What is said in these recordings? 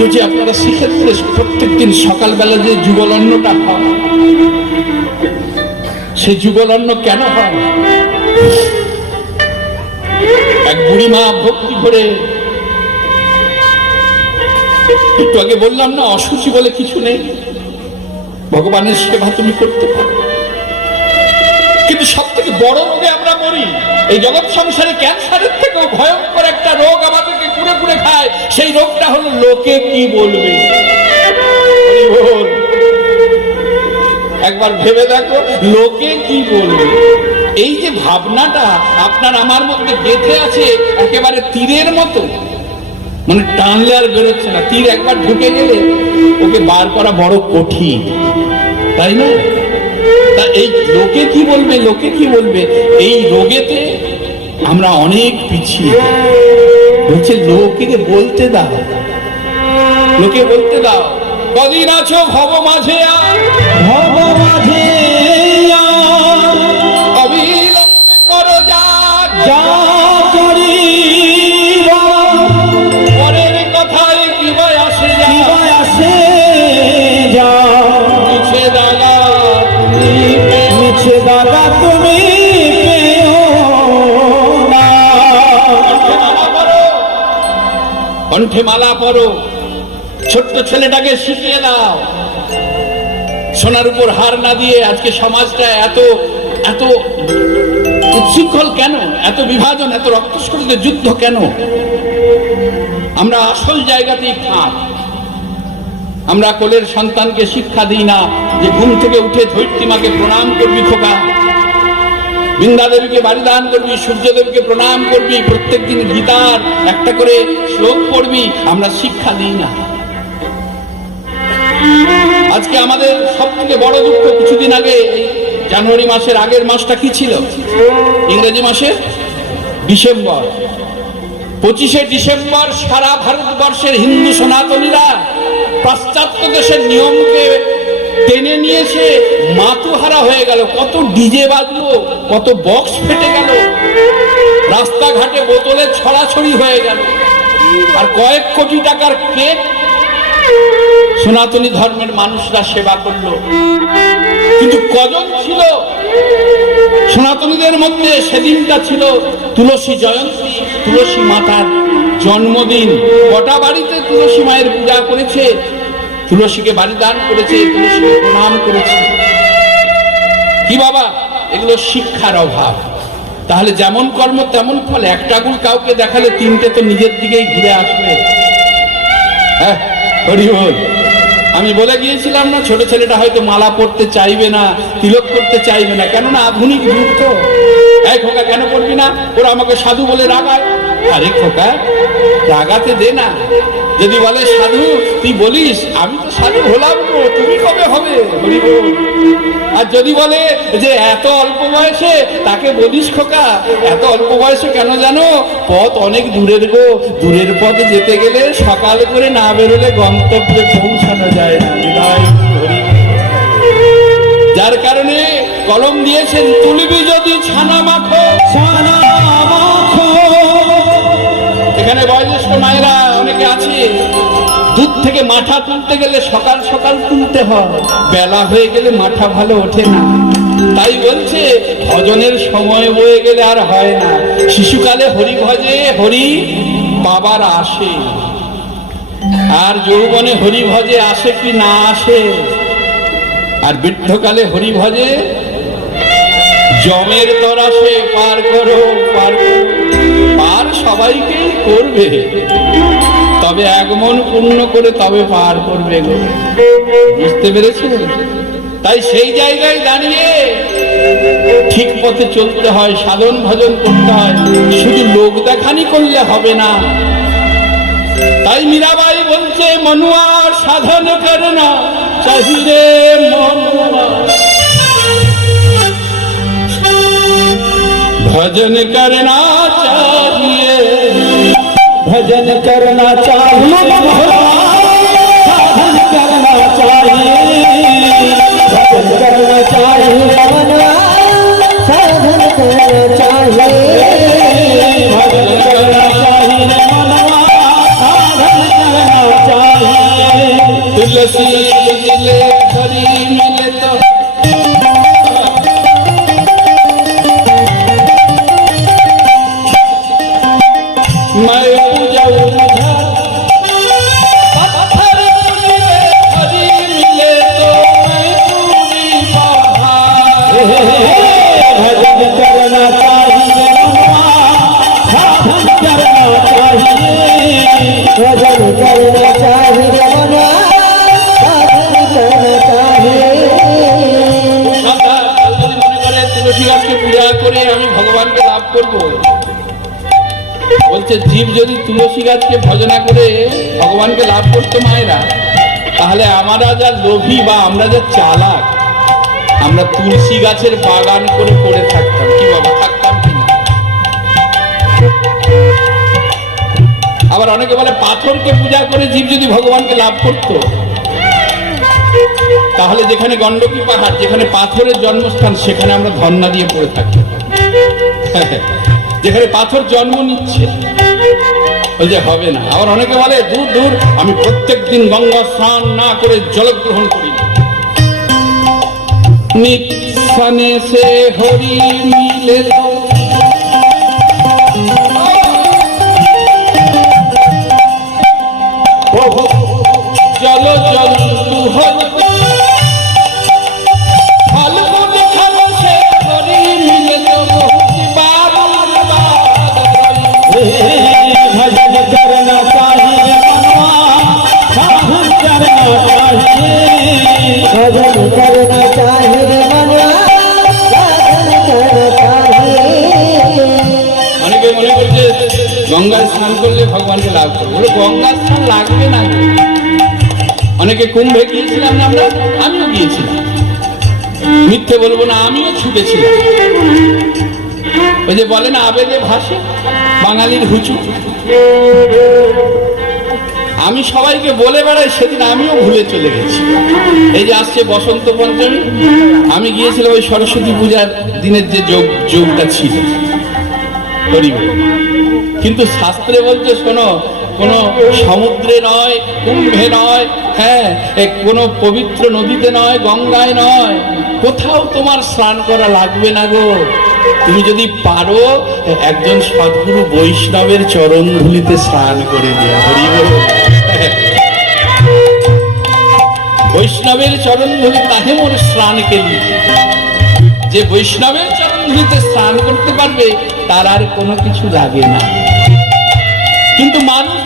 আজও যে আপনারা শিখেন প্রত্যেক দিন সকালবেলা যে যুগল অন্নটা হয়, সেই যুগল অন্ন কেন হয়? এক বুড়ি মা ভক্তি করে, একটু আগে বললাম না অসুচি বলে কিছু নেই, ভগবানের সেবা তুমি করতে পারো, কিন্তু সব থেকে বড় রোগে আমরা মরি। এই জগৎ সংসারে ক্যান্সারের থেকেও ভয়ঙ্কর একটা রোগ আমাদেরকে কুড়ে কুড়ে খায়, সেই রোগটা হলো লোকে কি বলবে। একবার ভেবে দেখো, লোকে কি বলবে। এই যে ভাবনাটা আপনার আমার মধ্যে গেঁথে আছে একেবারে তীরের মতো, মানে টানলে আর বেরোচ্ছে না। তীর একবার ঢুকে গেলে ওকে বার করা বড় কঠিন, তাই না? তা এই লোকে কি বলবে, লোকে কি বলবে, এই রোগেতে আমরা অনেক পিছিয়ে। বলছে লোকে বলতে দাও, লোকে বলতে দাও। কদিন আছো ভব মাঝে, ভব মাঝে অবিলম্বে করো যা যা করি, পরের কথায় কি ভয় আসে যা, কি ভয় আসে যা। মিছে দাগা তুমি, মিছে দাগা তুমি পেও না। কণ্ঠে মালা পরো, ছোট্ট ছেলেটাকে শিখিয়ে দাও। সোনার উপর হার না দিয়ে আজকে সমাজটা এত এত উচ্ছৃঙ্খল কেন? এত বিভাজন, এত রক্তস্খলিত যুদ্ধ কেন? আমরা আসল জায়গাতেই খাত। আমরা কোলের সন্তানকে শিক্ষা দিই না যে ঘুম থেকে উঠে ধৈর্যমাকে প্রণাম করবি খোকা, বৃন্দা দেবীকে বাড়ি দান করবি, সূর্যদেবকে প্রণাম করবি, প্রত্যেকদিন গীতার একটা করে শ্লোক পড়বি। আমরা শিক্ষা দিই না। আজকে আমাদের সব থেকে বড় দুঃখ, কিছুদিন আগে জানুয়ারি মাসের আগের মাসটা কি ছিল? ইংরেজি মাসের ডিসেম্বর। 25শে ডিসেম্বর সারা ভারতবর্ষের হিন্দু সনাতনীরা পাশ্চাত্য দেশের নিয়মকে টেনে নিয়েছে, মাতুহারা হয়ে গেল। কত ডিজে বাজলো, কত বক্স ফেটে গেল, রাস্তাঘাটে বোতলের ছড়াছড়ি হয়ে গেল, আর কয়েক কোটি টাকার কেক সনাতনী ধর্মের মানুষরা সেবা করলো। কিন্তু কজন ছিল সনাতনীদের মধ্যে? সেদিনটা ছিল তুলসী জয়ন্তী, তুলসী মাতার জন্মদিন। কটা বাড়িতে তুলসী মায়ের পূজা করেছে, তুলসীকে বাড়ি দান করেছে, তুলসীকে প্রণাম করেছে। কি বাবা, এগুলো শিক্ষার অভাব। তাহলে যেমন কর্ম তেমন ফল। একটা গুণ কাউকে দেখালে তিনটে তো নিজের দিকেই ঘুরে আসবে। হ্যাঁ, হরি বল। আমি বলে গিয়েছিলাম না, ছোট ছেলেটা হয়তো মালা পড়তে চাইবে না, তিলক করতে চাইবে না, কেননা আধুনিক যুগ তো। এই খোকা কেন করবি না? ওরা আমাকে সাধু বলে রাগায়। আরে খোকা, রাগাতে দে না। যদি বলে সাধু, তুই বলিস আমি তো সাধু হলাম তো, তুমি কবে হবে? হরি বল। আর যদি বলে যে এত অল্প বয়সে, তাকে বলিস খোকা এত অল্প বয়সে কেন জানো? পথ অনেক দূরের গো, দূরের পথে যেতে গেলে সকাল করে না বেরোলে গন্তব্যে পৌঁছানো যায় না। যার কারণে কলম দিয়েছেন, তুলবি যদি ছানা মাখো, ছানা মাখো। এখানে বয়োজ্যেষ্ঠ মায়েরা অনেকে আছে, দুধ থেকে মাঠা তুলতে গেলে সকাল সকাল তুলতে হয়, বেলা হয়ে গেলে মাঠা ভালো ওঠে না। তাই বলছে ভজনের সময় বয়ে গেলে আর হয় না। শিশুকালে হরি ভজে, হরি বাবার আসে, আর যৌবনে হরি ভজে আসে কি না আসে। আর বৃদ্ধকালে হরি ভজে জমের তরাসে পার করো, পার করো। পার সবাইকেই করবে, তবে আগমন পূর্ণ করে তবে পার করবে গো। বুঝতে পেরেছেন? তাই সেই জায়গায় দাঁড়িয়ে ঠিক পথে চলতে হয়, সাধন ভজন করতে হয়। শুধু লোক দেখানি করলে হবে না। তাই মীরাবাই বলছে, মনুয়া সাধন করনা চাহিরে, মনুয়া भजन करना चाहिए, भजन करना चाहिए, साधन करना चाहिए, भजन करना चाहिए, साधन करना चाहिए, भजन करना चाहिए, साधन करना चाहिए। तुलसी मिले हरि मिले तो मैं पूजा बुझा पत्थर मिले हरि मिले तो मैं पूरी बहार भजन करना चाहिए साधन करना चाहिए भजन करना चाहिए साधन करना चाहिए। तुलसी गाছকে পূজা করে আমি ভগবানকে লাভ করব, বলছে জীব যদি তুলসী গাছকে ভজনা করে ভগবানকে লাভ করতে মায়েরা, তাহলে আমরা যা লোভী বা আমরা যা চালাক, আমরা তুলসী গাছের বাগান করে পড়ে থাকতাম। কি বাবা, থাকতাম কিনা? আবার অনেকে বলে পাথরকে পূজা করে জীব যদি ভগবানকে লাভ করত, তাহলে যেখানে গণ্ডকী পাহাড়, যেখানে পাথরের জন্মস্থান, সেখানে আমরা ধর্ণা দিয়ে পড়ে থাকি। যেখানে পাথর জন্ম নিচ্ছে, বলছে হবে না। আবার অনেকে বলে দূর দূর, আমি প্রত্যেক দিন গঙ্গা স্নান না করে জলগ্রহণ করি না। নিঃসনে সে হরি মিলে জল জন্তু হল भजन करना चाहिए साधन करना चाहिए भजन करना चाहिए साधन करना चाहिए। অনেকে মনে করছে গঙ্গায় স্নান করলে ভগবানকে লাভ করবে। গঙ্গা স্নান লাগবে না। অনেকে কুম্ভে গিয়েছিলাম না আমরা, আমিও গিয়েছিলাম, মিথ্যে বলবো না, আমিও ছুটেছিলাম। ওই যে বলে না আবেগে ভাসে বাঙালির হুচু, আমি সবাইকে বলে বেড়াই, সেদিন আমিও ভুলে চলে গেছি। এই যে আসছে বসন্ত পঞ্চমী, আমি গিয়েছিলাম ওই সরস্বতী পূজার দিনের যে যোগটা ছিল, কিন্তু শাস্ত্রে বলছে শোনো, কোন সমুদ্রে নয়, কুম্ভে নয়, হ্যাঁ কোন পবিত্র নদীতে নয়, গঙ্গায় নয়, কোথাও তোমার স্নান করা লাগবে না গো। তুমি যদি পারো একজন সদ্গুরু বৈষ্ণবের চরণ ধুলিতে স্নান করে দিও। বৈষ্ণবের চরণ ধুলি তাহে মোর স্নান কেলি। যে বৈষ্ণবের চরণ ধুলিতে স্নান করতে পারবে তার আর কোনো কিছু লাগে না। কিন্তু মানুষ,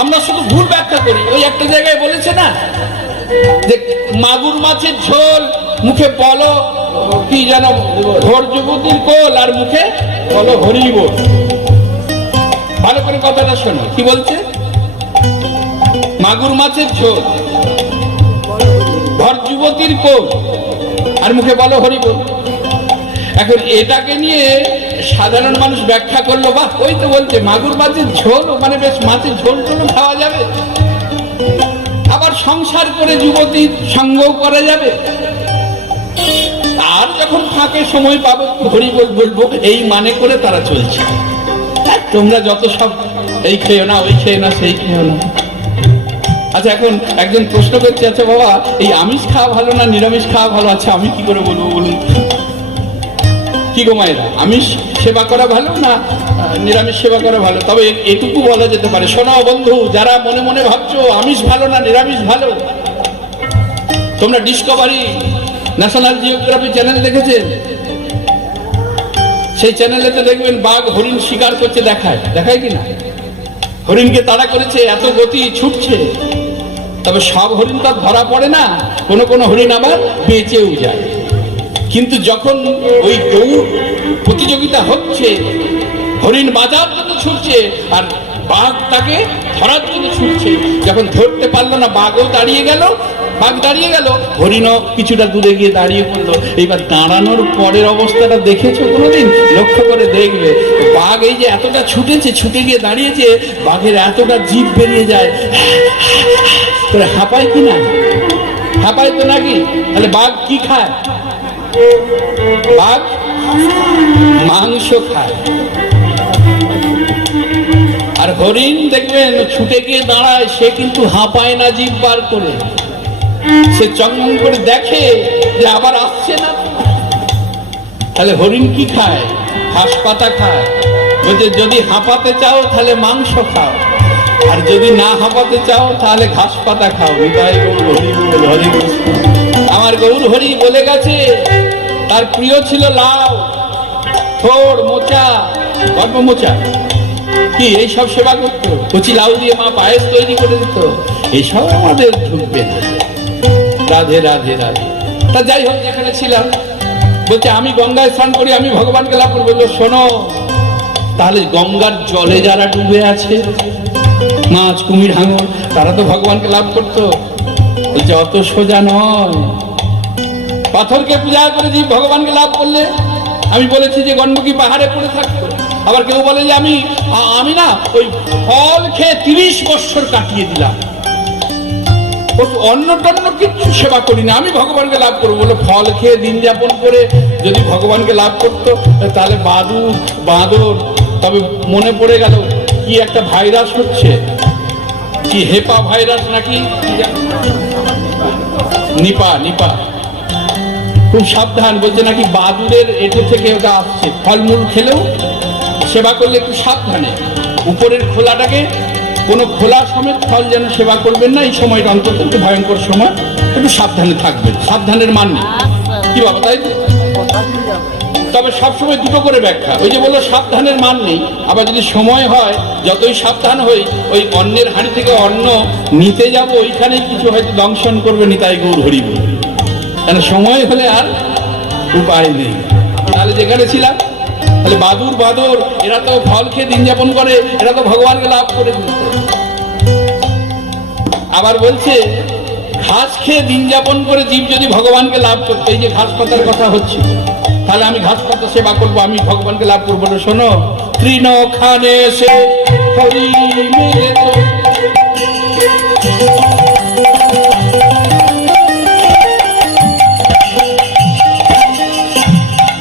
আমরা শুধু ভুল ব্যাখ্যা করি। ওই একটা জায়গায় বলেছে না যে মাগুর মাছের ঝোল, মুখে বলো কি যেন ঘোর যুবতীর কোল, আর মুখে বলো হরি বল। ভালো করে কথাটা শোনো, কি বলছে? মাগুর মাছের ঝোল, ঘর যুবতীর কোল, আর মুখে বলো হরি বল। এখন এটাকে নিয়ে সাধারণ মানুষ ব্যাখ্যা করলো, বাহ ওই তো বলছে মাগুর মাছের ঝোল, মানে বেশ মাছের ঝোল টোল খাওয়া যাবে, আবার সংসার করে যুবতীর সঙ্গও করা যাবে, আর যখন ফাঁকে সময় পাবো হরি বল বলবো, এই মানে করে তারা চলছে। তোমরা যত সব এই খেয়েও না, ওই খেয়ে না, সেই খেয়েও না। আচ্ছা, এখন একজন প্রশ্ন করছে, আচ্ছা বাবা এই আমিষ খাওয়া ভালো না নিরামিষ খাওয়া ভালো? আচ্ছা আমি কি করে বলবো বলুন? কি গো মায়েরা, আমিষ সেবা করা ভালো না নিরামিষ সেবা করা ভালো? তবে এটুকু বলা যেতে পারে, শোনো বন্ধু, যারা মনে মনে ভাবছো আমিষ ভালো না নিরামিষ ভালো, তোমরা ডিসকভারি ন্যাশনাল জিওগ্রাফি চ্যানেল দেখেছেন? সেই চ্যানেলেতে দেখবেন বাঘ হরিণ শিকার করছে, দেখায় কিনা? হরিণকে তাড়া করেছে, এত গতি ছুটছে, তবে সব হরিণ তো ধরা পড়ে না, কোন কোন হরিণ আবার বেঁচেও যায়। কিন্তু যখন ওই দৌড় প্রতিযোগিতা হচ্ছে, হরিণ বাজার জন্য ছুটছে আর বাঘ তাকে ধরার জন্য ছুটছে, যখন ধরতে পারলো না বাঘও দাঁড়িয়ে গেল, বাঘ দাঁড়িয়ে গেল, হরিণও কিছুটা দূরে গিয়ে দাঁড়িয়ে পড়লো। এইবার দাঁড়ানোর পরের অবস্থাটা দেখেছো কোনোদিন? লক্ষ্য করে দেখবে, বাঘ এই যে এতটা ছুটেছে, ছুটে গিয়ে দাঁড়িয়েছে, বাঘের এতটা জিভ বেরিয়ে যায়, করে হাঁপায় কিনা? হাঁপায় তো নাকি? তাহলে বাঘ কি খায়? বাঘ মাংস খায়। আর হরিণ দেখবেন ছুটে গিয়ে দাঁড়ায়, সে কিন্তু হাঁপায় না জিভ বার করে, সে চঙ্গম করে দেখে যে আবার আসছে না। তাহলে হরিণ কি খায়? ঘাস পাতা খায়। বলছে যদি হাঁপাতে চাও তাহলে মাংস খাও, আর যদি না হাঁপাতে চাও তাহলে ঘাস পাতা খাও। নিতাই গৌর হরি বল, হরি কৃষ্ণ। আমার গৌর হরি বলে গেছে তার প্রিয় ছিল লাউ, থোড়, মোচা, গর্ভ মোচা, কি এইসব সেবা করতো। কচি লাউ দিয়ে মা পায়েস তৈরি করে দিত। এইসব আমাদের ঢুকবে না। রাধে রাধে রাধে। তা যাই হোক, যেখানে ছিলাম বলছে আমি গঙ্গায় স্নান করি, আমি ভগবানকে লাভ করবো। বললো শোনো, তাহলে গঙ্গার জলে যারা ডুবে আছে, মাছ, কুমির, হাঙর, তারা তো ভগবানকে লাভ করতো। বলছে অত সোজা নয়। পাথরকে পূজা করে জীব ভগবানকে লাভ করলে, আমি বলেছি যে গণ্ডকী পাহাড়ে পড়ে থাকতো। আবার কেউ বলে যে আমি না ওই ফল খেয়ে 30 বৎসর কাটিয়ে দিলাম, অন্য টন্য কিচ্ছু সেবা করি না, আমি ভগবানকে লাভ করবো। বলে ফল খেয়ে দিন যাপন করে যদি ভগবানকে লাভ করতো তাহলে বাঁদর। তবে মনে পড়ে গেল কি একটা ভাইরাস হচ্ছে, কি হেপা ভাইরাস নাকি নিপা, খুব সাবধান। বলছে নাকি বাদুড়ের এটো থেকে ওটা আসছে। ফলমূল খেলেও সেবা করলে একটু সাবধানে, উপরের খোলাটাকে, কোনো খোলা সমেত ফল যেন সেবা করবেন না। এই সময়টা অন্তত একটু ভয়ঙ্কর সময়, একটু সাবধানে থাকবেন। সাবধানের মান নেই কি বাবা, তাই তো? তবে সবসময় দুটো করে ব্যাখ্যা। ওই যে বললো সাবধানের মান নেই, আবার যদি সময় হয় যতই সাবধান হই, ওই অন্যের হাঁড়ি থেকে অন্ন নিতে যাব, ওইখানেই কিছু হয়তো দংশন করবে। নিতাই গৌর হরি বল। কেন সময় হলে আর উপায় নেই। তাহলে যেখানে ছিলাম, তাহলে বাদর এরা তো ফল খেয়ে দিন যাপন করে, এরা তো ভগবানকে লাভ করে দিত। আবার বলছে ঘাস খেয়ে দিন যাপন করে জীব যদি ভগবানকে লাভ করতো, এই যে ঘাস পাতার কথা হচ্ছে, তাহলে আমি ঘাস পাতা সেবা করবো, আমি ভগবানকে লাভ করবো। না শোনো, তৃণ খানে সে হরি মিলে তো,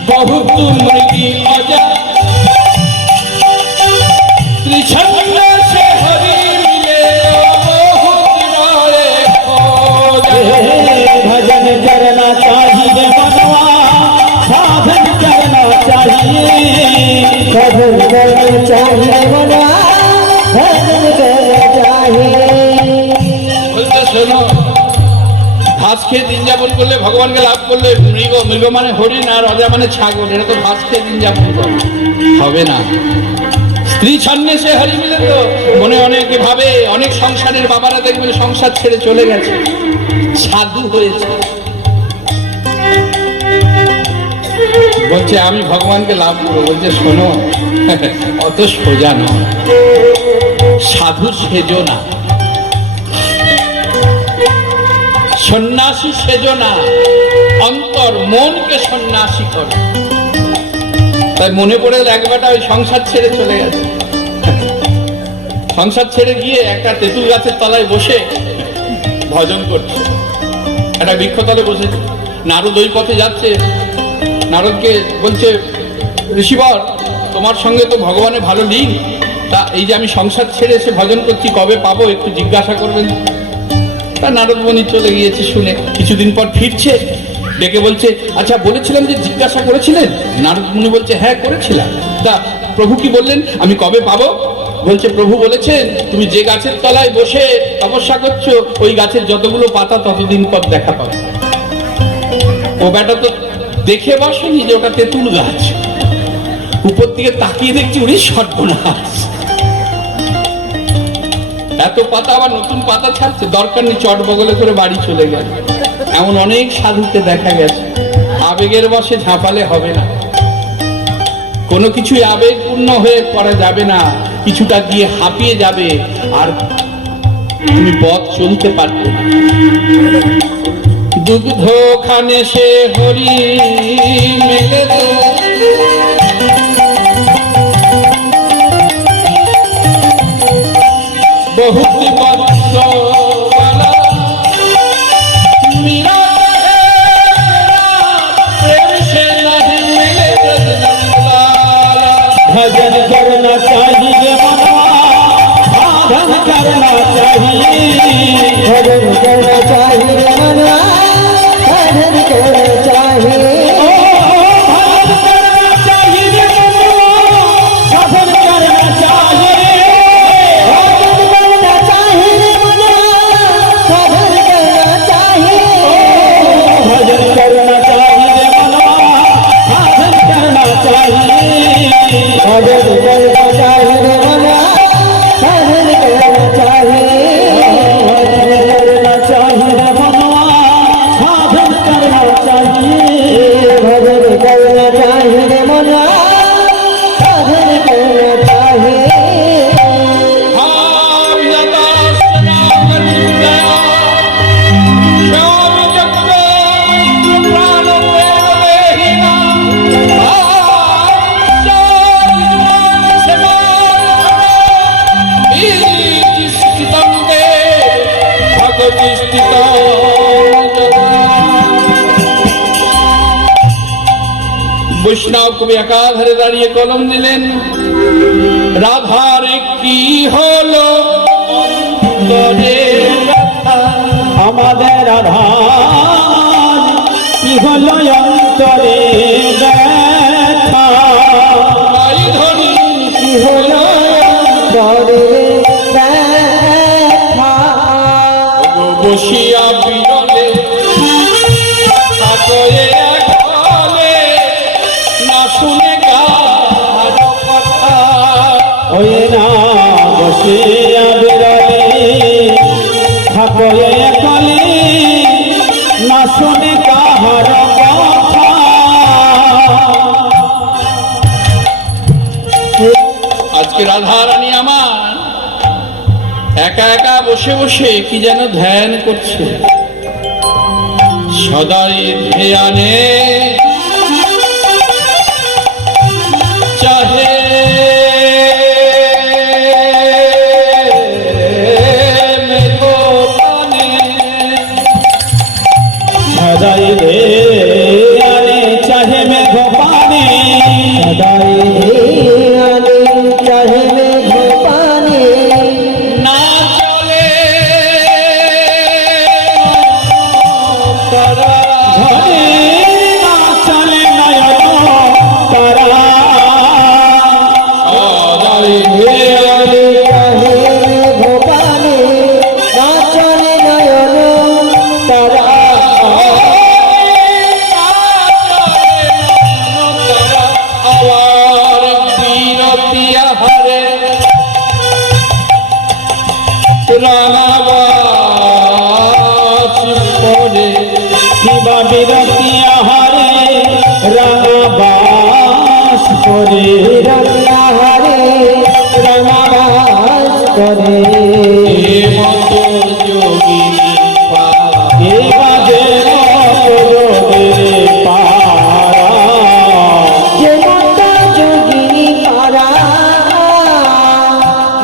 बहुत मृगी अजा त्रिछन्न से हरि मिले, बहुत राय खोजे। भजन करना चाहिए मनवा, साधन करना चाहिए। भजन करना चाहिए मनवा, भजन करना चाहिए। বলতে শোনো, ঘাস খেয়ে দিন যাপন করলে, ভগবানকে লাভ করলে, মৃগ মানে হরিণ আর অজা মানে ছাগল, এটা তো ঘাস খেয়ে দিন যাপন করে হবে না। স্ত্রী ছন্নে সে হরি মিলে তো, মনে অনেকে ভাবে, অনেক সংসারের বাবারা দেখবেন সংসার ছেড়ে চলে গেছে, সাধু হয়েছে। বলছে আমি ভগবানকে লাভ করবো। বলছে শোনো, অত সোজা নয়, সাধু সেজো না, সন্ন্যাসী সেজো না, অন্তর মনকে সন্ন্যাসী করো। তাই মনে পড়ে এক বেটা ওই সংসার ছেড়ে চলে গেছে। সংসার ছেড়ে গিয়ে একটা তেঁতুল গাছের তলায় বসে ভজন করছে, একটা বৃক্ষতলে বসেছে। নারদ ওই পথে যাচ্ছে, নারদকে বলছে ঋষিবর, তোমার সঙ্গে তো ভগবানের ভালো লিঙ্ক, তা এই যে আমি সংসার ছেড়ে এসে ভজন করছি, কবে পাবো একটু জিজ্ঞাসা করবেন। তা নারদ মুনি চলে গিয়েছে শুনে, কিছুদিন পর ফিরছে, ডেকে বলছে আচ্ছা বলেছিলাম যে জিজ্ঞাসা করেছিলেন? নারদ মুনি বলছে হ্যাঁ করেছিলাম। তা প্রভু কি বললেন, আমি কবে পাবো? বলছে প্রভু বলেছেন তুমি যে গাছের তলায় বসে তপস্যা করছো, ওই গাছের যতগুলো পাতা ততদিন পর দেখা পাবে। ও বেটা তো দেখে বসেনি যে ওটা তেঁতুল গাছ, উপর দিকে তাকিয়ে দেখছি উনি সর্বনাশ, এত পাতা, আবার নতুন পাতা ছাড়ছে, দরকার নেই, চট বগলে করে বাড়ি চলে গেল। এমন অনেক সাধুকে দেখা গেছে। আবেগের বশে ঝাঁপালে হবে না, কোনো কিছুই আবেগপূর্ণ হয়ে করা যাবে না, কিছুটা গিয়ে হাঁপিয়ে যাবে আর তুমি পথ চলতে পারবে না। দুগ্ধ খানে সে হরি মেলে তো, बहुत बरस वाला मेरा प्रेम से नहीं मिले। भजन करना चाहिए मनवा, साधन करना चाहिए भजन करना चाहिए मनवा साधन करना चाहिए भजन करना चाहिए मनवा साधन करना चाहिए भजन करना चाहिए मनवा साधन करना चाहिए भजन करना चाहिए मनवा साधन करना चाहिए भजन करना चाहिए मनवा साधन करना चाहिए भजन करना चाहिए मनवा साधन करना चाहिए भजन करना चाहिए मनवा साधन करना चाहिए বৈষ্ণব কবি একাধারে দাঁড়িয়ে কলম দিলেন, রাধার কি হলো অন্তরে ব্যথা, আমাদের আধার কি হলো অন্তরে ব্যথা তাই ধরি কি হলো অন্তরে ব্যথা বসিয়া বিরলে থাকয়ে একলে, না শুনে কার কথা, ওই না বসিয়া বিরলে থাকো একলে না শুনে কাহার কথা আজকে রাধা রানী আমার একা একা বসে বসে কি যেন ধ্যান করছে, সদাই ধ্যানে চাহে মেঘপানে, সদাই রে আনে চাহে মেঘ পানে সদাই রে আনে চাহে মেঘ পানে না চলে তারা ধরে না চলে নয়ন তারা সদাই রে আনে চাহে মেঘ পানে না চলে নয়ন তারা আবার বিরতি হারে রাঙাবাস পরে, শিবা বিরতি আহারে রাঙাবাস করে রাঙাহারে রাঙাবাস করে এ মতো যোগিনী পারে, এ বাজে নজরে পারা যে মাতা যোগিনী পারা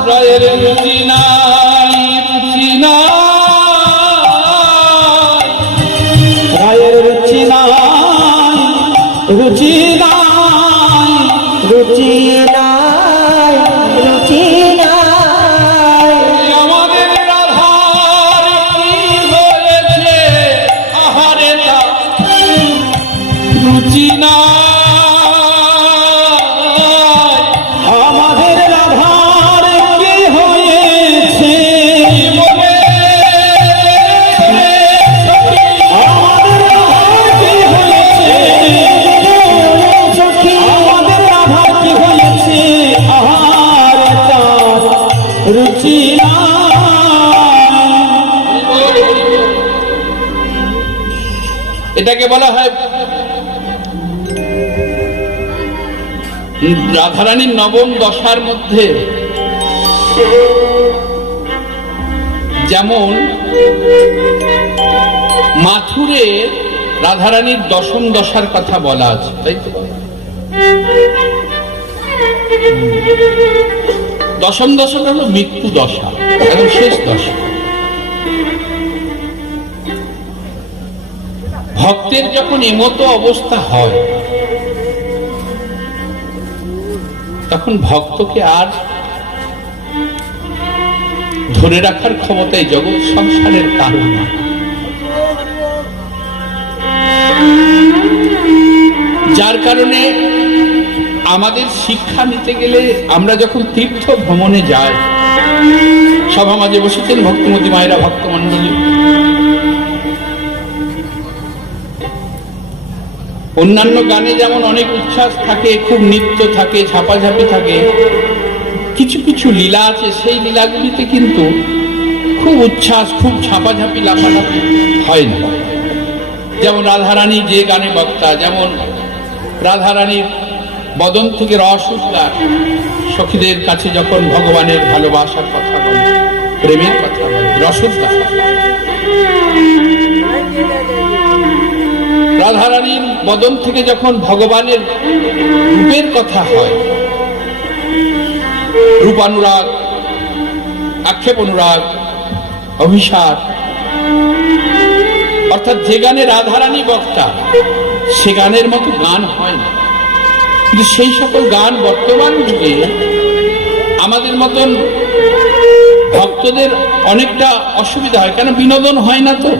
রায়ের রুচি নাই রুচি নাই, রায়ের রুচি নাই রুচি নাই রুচি নাই রুচি নাই আমাদের রাধার কি হয়েছে আহারে তা রুচি নাই, আমাদের রাধার কি হয়েছে বলে আমাদের রাধার কি হয়েছে আমাদের রাধার কি হয়েছে আহার তার রুচি নাই এটাকে বলা হয় রাধারানীর নবম দশার মধ্যে যেমন মাথুরে রাধারানীর দশম দশার কথা বলা আছে, তাই তো? দশম দশাটা হলো মৃত্যু দশা, এবং শেষ দশা। ভক্তের যখন এমতো অবস্থা হয় তখন ভক্তকে আর ধরে রাখার ক্ষমতায় জগৎ সংসারের কারণ না। যার কারণে আমাদের শিক্ষা নিতে গেলে আমরা যখন তীর্থ ভ্রমণে যাই, সভা মাঝে বসেছেন ভক্তমতী মায়েরা, ভক্তমণ্ডলী, অন্যান্য গানে যেমন অনেক উচ্ছ্বাস থাকে, খুব নৃত্য থাকে, ঝাপাঝাপি থাকে, কিছু কিছু লীলা আছে, সেই লীলাগুলিতে কিন্তু খুব উচ্ছ্বাস, খুব ঝাপাঝাপি, লাফালাফি হয় না। যেমন রাধারানী যে গানে বক্তা, যেমন রাধারানীর বদন থেকে রস উদ্গার, সখীদের কাছে যখন ভগবানের ভালোবাসার কথা বলে, প্রেমের কথা বলে, রস উদ্গার। রাধারানীর বদন থেকে যখন ভগবানের রূপের কথা হয়, রূপানুরাগ, আক্ষেপ অনুরাগ, অভিশাপ, অর্থাৎ যে গানে রাধারানী বক্তা, সে গানের মতো গান হয় না। কিন্তু সেই সকল গান বর্তমান যুগে আমাদের মতন ভক্তদের অনেকটা অসুবিধা হয়, কেন বিনোদন হয় না। তো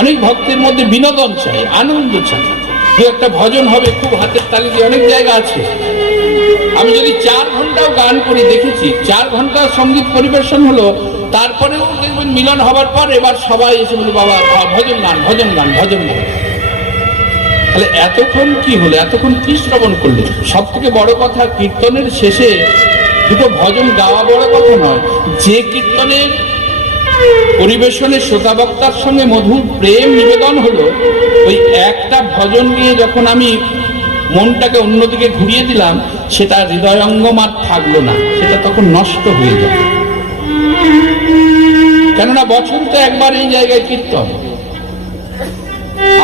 অনেক ভক্তের মধ্যে বিনোদন চাই, আনন্দ চাই। দু একটা ভজন হবে, খুব হাতের তালি দিয়ে, অনেক জায়গা আছে। আমি যদি 4 ঘন্টাও গান করি, দেখেছি 4 ঘন্টা সঙ্গীত পরিবেশন হলো, তারপরেও দেখবেন মিলন হবার পর এবার সবাই এসে বলে, বাবা ভজন গান, ভজন গান, ভজন গান। তাহলে এতক্ষণ কি হলো, এতক্ষণ কি শ্রবণ করলে? সব থেকে বড় কথা, কীর্তনের শেষে দুটো ভজন গাওয়া বড় কথা নয়, যে কীর্তনের পরিবেশনে শ্রোতা বক্তার সঙ্গে মধুর প্রেম নিবেদন হলো, ওই একটা ভজন নিয়ে যখন আমি মনটাকে অন্যদিকে ঘুরিয়ে দিলাম, সেটা হৃদয়ঙ্গম আর থাকলো না, সেটা তখন নষ্ট হয়ে যাবে। কেননা বছর তো একবার এই জায়গায় কীর্তন,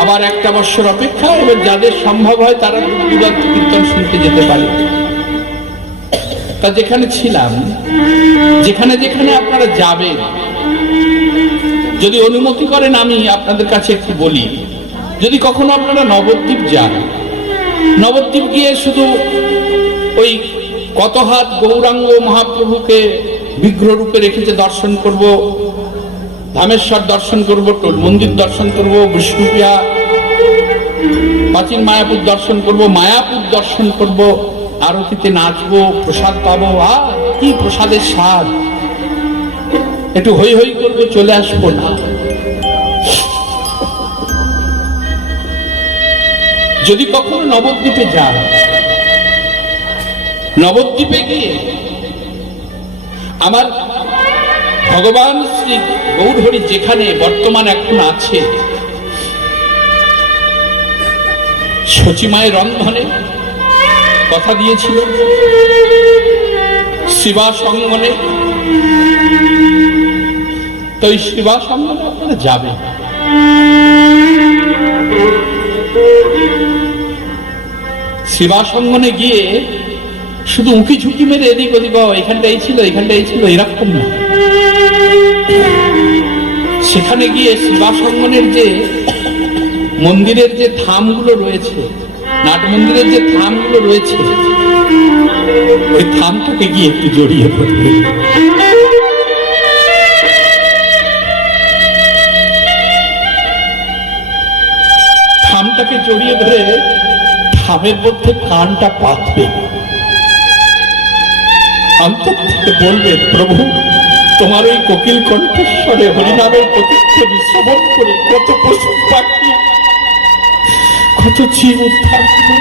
আবার একটা বছর অপেক্ষা। এবার যাদের সম্ভব হয় তারা দূরান্ত কীর্তন শুনতে যেতে পারে। তা যেখানে ছিলাম, যেখানে যেখানে আপনারা যাবেন, যদি অনুমতি করেন আমি আপনাদের কাছে একটু বলি, যদি কখনো আপনারা নবদ্বীপ যান, নবদ্বীপ গিয়ে শুধু ওই কত হাত গৌরাঙ্গ মহাপ্রভুকে বিগ্রহ রূপে রেখেছে দর্শন করব, ধামেশ্বর দর্শন করব, টোল মন্দির দর্শন করব, বিষ্ণুপ্রিয়া প্রাচীন মায়াপুর দর্শন করব, মায়াপুর দর্শন করব, আরতিতে নাচবো, প্রসাদ পাবো, কি প্রসাদের স্বাদ, একটু হই হই করবো, চলে আসবো না। যদি কখনো নবদ্বীপে যান, নবদ্বীপে গিয়ে আমার ভগবান শ্রী গৌরহরি যেখানে বর্তমান এখন আছে, সচিমায়ের রন্ধনে কথা দিয়েছিল, শিবা সঙ্গনে, তো ওই শিবা সঙ্গনে আপনারা যাবেন। শিবা সঙ্গনে গিয়ে শুধু উঁকি ঝুঁকি মেরে এদিক ওদিক, এখানটা এই ছিল, এখানটা এই ছিল, এরকম না। সেখানে গিয়ে শিবা সঙ্গনের যে মন্দিরের যে থামগুলো রয়েছে, নাট মন্দিরের যে থামগুলো রয়েছে, ওই থামটাকে গিয়ে একটু জড়িয়ে পড়বে। থামটাকে জড়িয়ে ধরে থামের মধ্যে কানটা পাতবে, অন্তর থেকে বলবে, প্রভু তোমার ওই কোকিল কণ্ঠস্বরে হরিনামের প্রতিধ্বনি শ্রবণ করে কত পশু পাখি, কত জীব উদ্ধার হলো।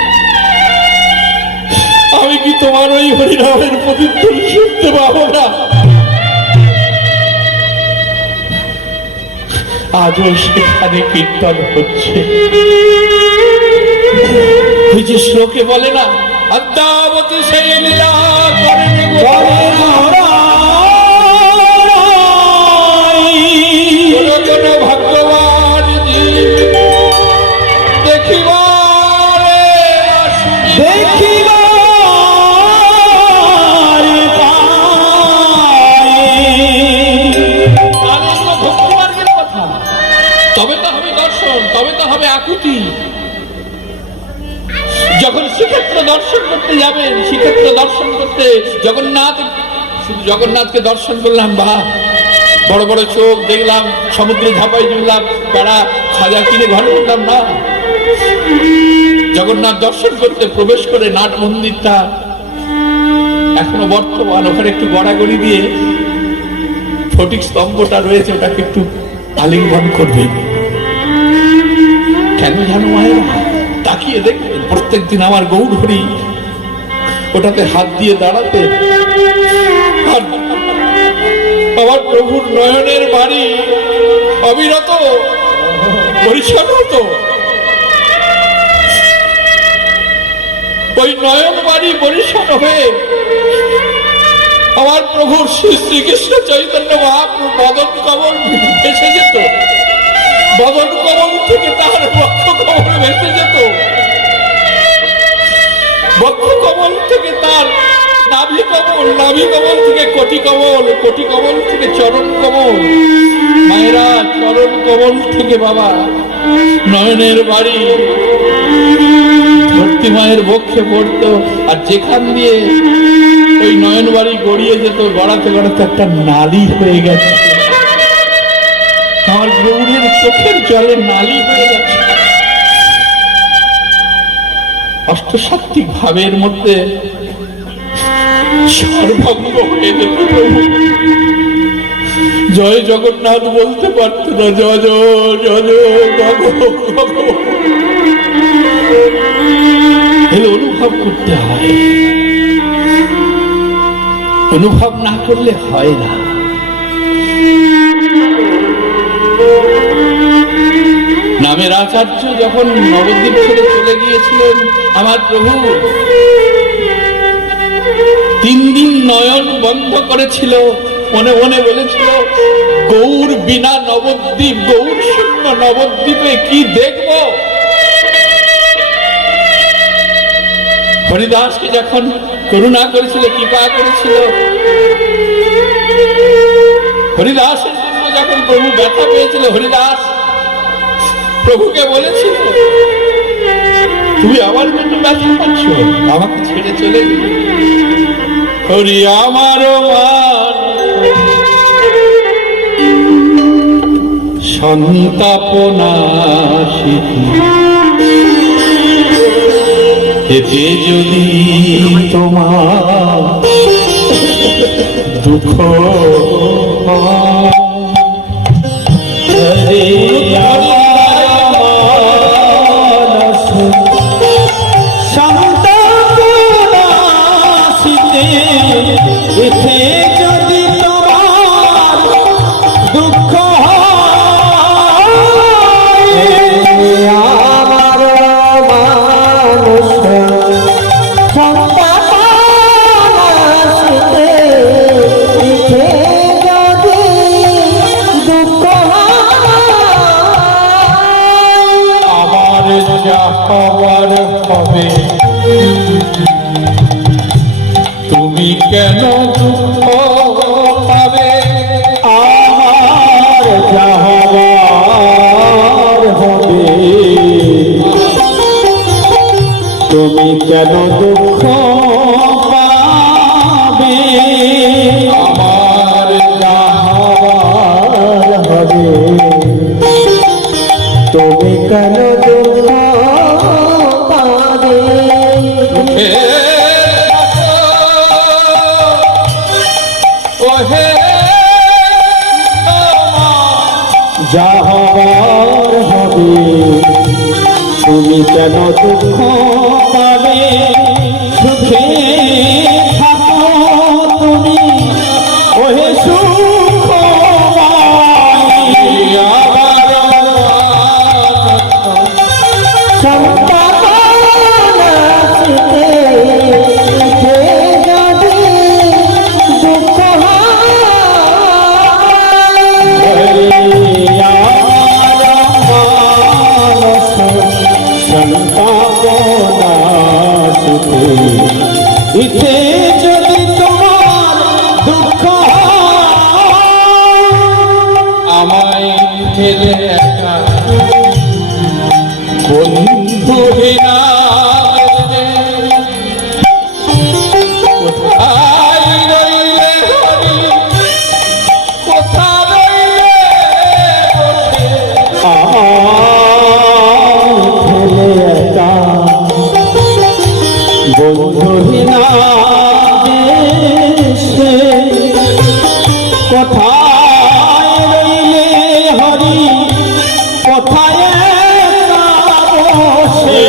আমি কি তোমার ওই হরিনামের প্রতিধ্বনি শুনতে পাবো না? আজও সেখানে কীর্তন হচ্ছে। ওই যে শ্লোকে বলে না, অদ্যাবতী সেই লীলা করেন কোন ভগবান দেখিবারে ভক্তিমার্গের কথা। তবে তো হবে দর্শন, তবে তো হবে আকুতি। যখন শ্রীক্ষেত্র দর্শন করতে যাবেন, শ্রীক্ষেত্র দর্শন করতে জগন্নাথ শুধু জগন্নাথকে দর্শন করলাম, বা বড় বড় চোখ দেখলাম, সমুদ্রে ঝাঁপাই দিলাম, বেড়া খাজা কিনে ঘরে উঠলাম না। জগন্নাথ দর্শন করতে প্রবেশ করে নাট মন্দিরটা এখনো বর্তমান, ওখানে একটু গড়াগড়ি দিয়ে ফটিক স্তম্ভটা রয়েছে, ওটাকে একটু আলিঙ্গন করবে। কেন জানো মায়ের তাকিয়ে দেখবেন, প্রত্যেকদিন আমার গৌর হরি ওটাতে হাত দিয়ে দাঁড়াতে, আর আমার প্রভুর নয়নের বাড়ি অবিরত পরিষ্কার হতো। ওই নয়ন বাড়ি পরিষ্কার হয়ে আমার প্রভুর শ্রী শ্রীকৃষ্ণ চৈতন্য মহাপ্রভু বদন কমল ভেসে যেত, বদন কমল থেকে তার বক্ষ কমল ভেসে যেত, বক্ষ কমল থেকে তার নাভি কমল, নাভি কমল থেকে কোটি কমল, কোটি কমল থেকে চরণ কমল। মায়েরা চরণ কমল থেকে বাবা নয়নের বাড়ি ধরতি মায়ের বক্ষে পড়তো, আর যেখান দিয়ে ওই নয়ন বাড়ি গড়িয়ে যেত, গড়াতে গড়াতে একটা নালী হয়ে গেছে। আমার গৌরের চোখের জলে নালী হয়ে গেছে। অষ্টসাত্ত্বিক ভাবের মধ্যে সর্বঙ্গ হয়ে যেত। জয় জগন্নাথ বলতে পারত না, জয় জয় জয় জয় অনুভব করতে হয়, অনুভব না করলে হয় না। নামের আচার্য যখন নবদ্বীপ ছেড়ে চলে গিয়েছিলেন, আমার প্রভু 3 দিন নয়ন বন্ধ করেছিল, মনে মনে বলেছিল গৌর বিনা নবদ্বীপ, গৌর শূন্য নবদ্বীপে কি দেখব। হরিদাসকে যখন করুণা করেছিল, কৃপা করেছিল, হরিদাসের জন্য যখন প্রভু ব্যথা পেয়েছিল, হরিদাস প্রভুকে বলেছিল তুমি আমার জন্য ব্যথা পাচ্ছ, আমাকে ছেড়ে চলে গেলে। হরি আমার মান সন্তাপনাশিনী, এতে যদি তোমার দুঃখ তুমি কেন দুঃখ পাবে, আমার যাহবার হবে। তুমি কেন দুঃখ পাবে, আমার যাহবার হবে। তুমি কেন দুঃখ পাবে, যাহবার হবে। তুমি কেন দুঃখ পাবে, সুখে থাকো তুমি, ওহে সুখ ইতে যদি তোমার দুঃখ আমায় ফেলে একা বন্ধুহীনা কোথায় রইলে কোথায় বসে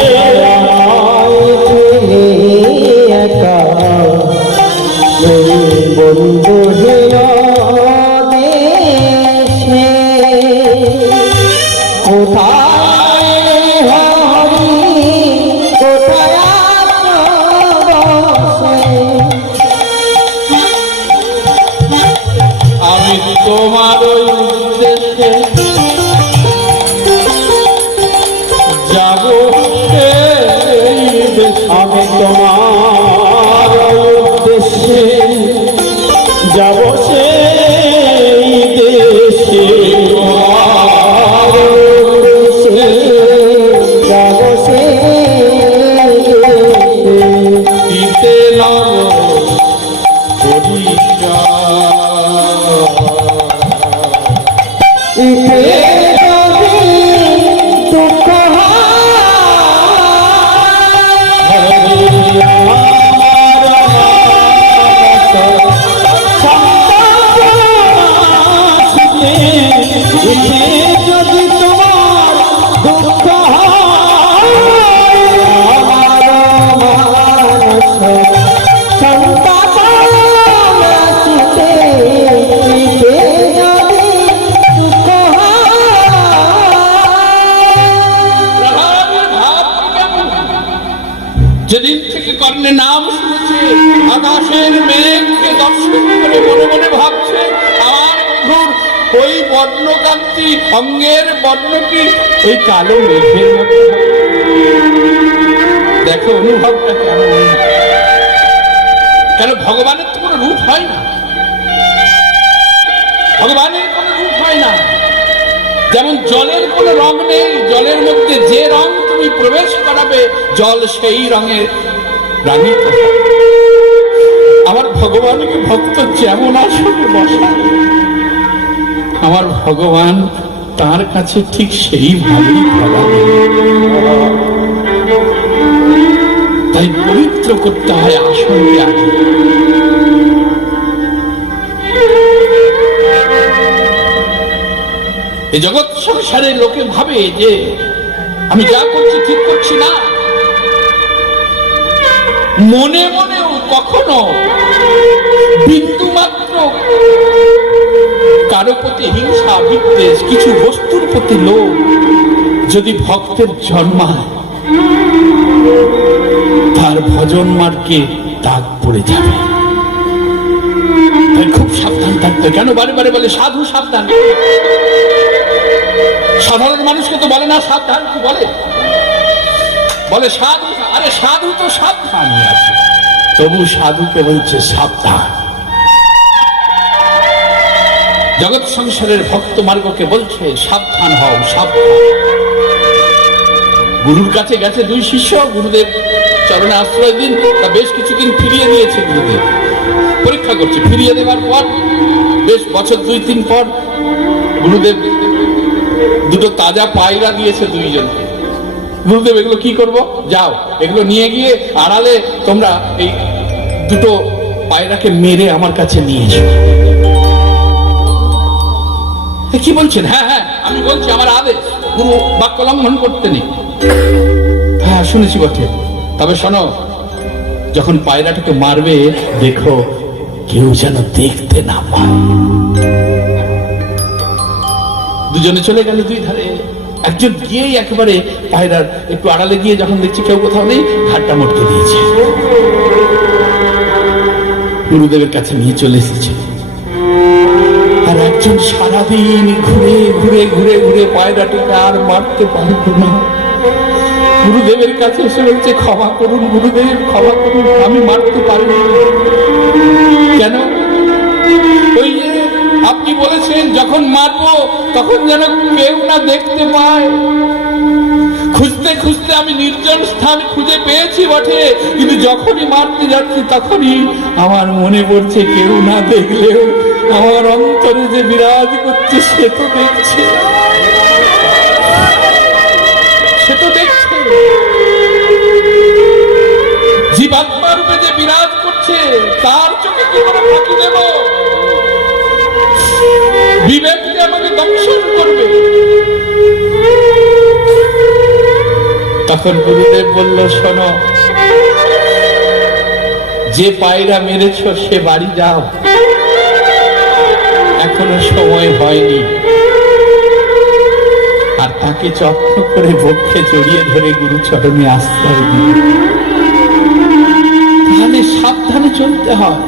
একা বন্ধু দেশে কোথায় হরি কোথায় বসে আমি তোমার ওই উদ্দেশ্যে যাব সেই দেশে। আমি তোমার উদ্দেশ্যে যাব সেই দেশে তোমার উদ্দেশ্যে যাব সে দিতে লাগো ইতে যদি দুঃখ যদি তোমার দুঃখ যেদিন থেকে কর্ণে নাম শুনেছে আকাশের মেঘকে দর্শন করে মনে মনে ভাবছে আমার বন্ধুর ওই বর্ণকান্তি অঙ্গের বর্ণটি ওই কালো মেঘের মতো হবে। দেখো অনুভবটা কেমন। কেন ভগবানের তো কোনো রূপ হয় না, ভগবানের কোনো রূপ হয় না। যেমন জলের কোনো রং নেই, জলের মধ্যে যে রং তুমি প্রবেশ করাবে জল সেই রঙে রাঙিত হবে। আমার ভগবানকে ভক্ত যেমন আসলে বসায় আমার ভগবান তার কাছে ঠিক সেইভাবেই ফলাবে। তাই পবিত্র করতে হয় আসনকে আগে। এই জগৎ সংসারে লোকে ভাবে যে আমি যা করছি ঠিক করছি না, মনে মনেও কখনো বিন্দু মাত্র কারো প্রতি হিংসা বিদ্বেষ কিছু বস্তুর প্রতি লোভ যদি ভক্তের জন্মায় তার ভজন মার্গে দাগ পড়ে যাবে। তাই খুব সাবধান থাকতে। কেন বারে বারে বলে সাধু সাবধান? সাধারণ মানুষকে তো বলে না সাবধান, কি বলে? বলে সাধু। আরে সাধু তো সাবধানই আছে, তবু সাধুকে বলছে সাবধান। জগৎ সংসারের ভক্ত মার্গকে বলছে সাবধান হও, সাবধান। গুরুর কাছে গেছে দুই শিষ্য, গুরুদেব চরণে আশ্রয় দিন, তা বেশ কিছুদিন ফিরিয়ে দিয়েছে গুরুদেব। পরীক্ষা করছে, ফিরিয়ে দেওয়ার পর বেশ বছর 2-3 পর গুরুদেব দুটো তাজা পায়রা দিয়েছে দুইজনকে। গুরুদেব এগুলো কি করব? যাও এগুলো নিয়ে গিয়ে আড়ালে তোমরা এই দুটো পায়রাকে মেরে আমার কাছে নিয়ে এসো। কি বলছেন? হ্যাঁ হ্যাঁ আমি বলছি, আমার আদেশ, গুরু বাক্য লঙ্ঘন করতে নেই। হ্যাঁ শুনেছি বটে, তবে শোনো, যখন পায়রাটাকে মারবে দেখো কেউ যেন দেখতে না পায়। দুজনে চলে গেল দুই ধারে। একজন গিয়েই একেবারে পায়রার একটু আড়ালে গিয়ে যখন দেখছি কেউ কোথাও নেই, ঘাটটা মটকে দিয়েছে। গুরুদেবের কাছে নিয়ে চলে এসেছে। আর একজন সারাদিন ঘুরে ঘুরে ঘুরে ঘুরে পায়রাটিকে আর মারতে পারল না। গুরুদেবের কাছে এসে বলছে ক্ষমা করুন গুরুদেব, ক্ষমা করুন, আমি মারতে পারিনি। কেন? ওই যে আপনি বলেছেন যখন মারবো তখন যেন কেউ না দেখতে পায়। খুঁজতে খুঁজতে আমি নির্জন স্থান খুঁজে পেয়েছি বটে, কিন্তু যখনই মারতে যাচ্ছি তখনই আমার মনে পড়ছে কেউ না দেখলেও আমার অন্তরে যে বিরাজ করছে সে তো দেখছে, সে তো দেখছে। জীবাত্মা রূপে যে বিরাজ করছে তার চোখে কি করে ফাঁকি দেব? বিবেক যে আমাকে দংশন করবে। তখন গুরুদেব বলল, শোনো, যে পায়রা মেরেছ সে বাড়ি যাও, এখনো সময় হয়নি। আর তাকে যত্ন করে বক্ষে জড়িয়ে ধরে গুরুচরণে আশ্রয় দিল। তাহলে সাবধানে চলতে হয়।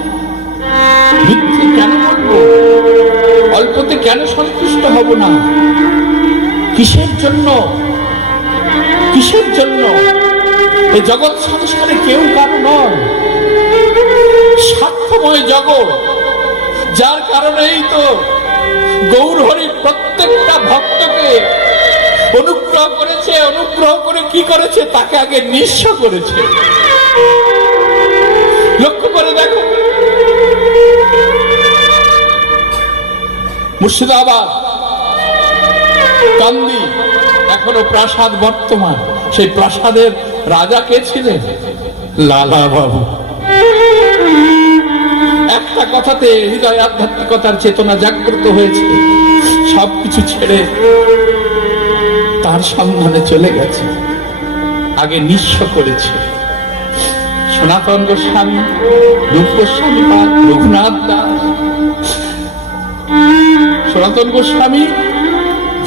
মিথ্যে কেন বলবো? অল্পতে কেন সন্তুষ্ট হব না? কিসের জন্য? কিসের জন্য? এই জগৎ সংসারে কেউ কারো নয়, স্বার্থময় জগৎ। যার কারণেই তো গৌর হরি প্রত্যেকটা ভক্তকে অনুগ্রহ করেছে। অনুগ্রহ করে কি করেছে? তাকে আগে নিঃস্ব করেছে। লক্ষ্য করে দেখো, মুর্শিদাবাদ, কান্দি এখনো প্রাসাদ বর্তমান। সেই প্রাসাদের রাজা কে ছিলেন? লালা বাবু। একটা কথাতে হৃদয় আধ্যাত্মিকতার চেতনা জাগ্রত হয়েছে। সবকিছু ছেড়ে তার সন্ধানে চলে গেছে, আগে নিঃস্ব করেছে। সনাতন গোস্বামী, রূপ গোস্বামী, রঘুনাথ দাস। সনাতন গোস্বামী,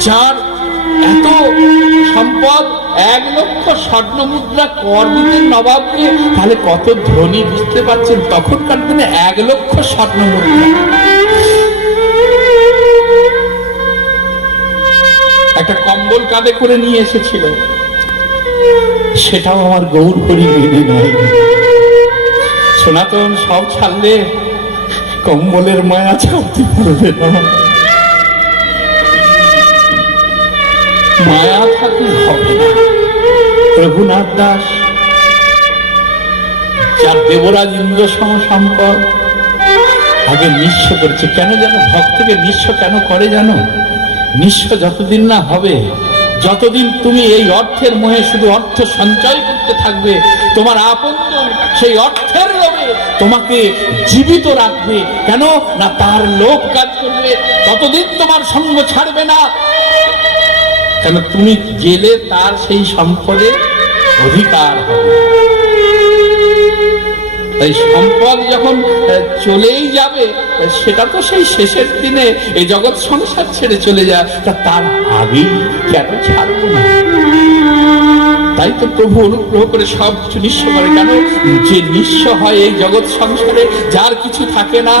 যার এত সম্পদ, 1 লক্ষ স্বর্ণ মুদ্রা কর দিতেন নবাবকে, তাহলে কত ধনী বুঝতে পারছেন? তখনকার দিনে 1 লক্ষ স্বর্ণ মুদ্রা। একটা কম্বল কাঁধে করে নিয়ে এসেছিল, সেটাও আমার গৌর হরি মেনে নেয়। সনাতন সব ছাড়লে কম্বলের মায়া ছাড়তে পারবে না। মায়া থাকলে হবে না। রঘুনাথ দাস, যার দেবরাজ ইন্দ্র সম সম্পদ, আগে নিঃস্ব করেছে। কেন জানো? ভক্তকে নিঃস্ব কেন করে জানো? নিঃস্ব যতদিন না হবে, যতদিন তুমি এই অর্থের মোহে শুধু অর্থ সঞ্চয় করতে থাকবে, তোমার আপনজন সেই অর্থের লোভে তোমাকে জীবিত রাখবে। কেন না? তার লোভ কাজ করবে, ততদিন তোমার সঙ্গ ছাড়বে না। কেন? তুমি গেলে তার সেই সম্পদের অধিকার হবে। তাই সম্পদ যখন চলেই যাবে, সেটা তো সেই শেষের দিনে এই জগৎ সংসার ছেড়ে চলে যায়, তার আগেই কেন ছাড়বো না? তাই তো প্রভু অনুগ্রহ করে সব কিছু নিঃস্ব করে। কেন? যে নিঃস্ব হয় এই জগৎ সংসারে, যার কিছু থাকে না,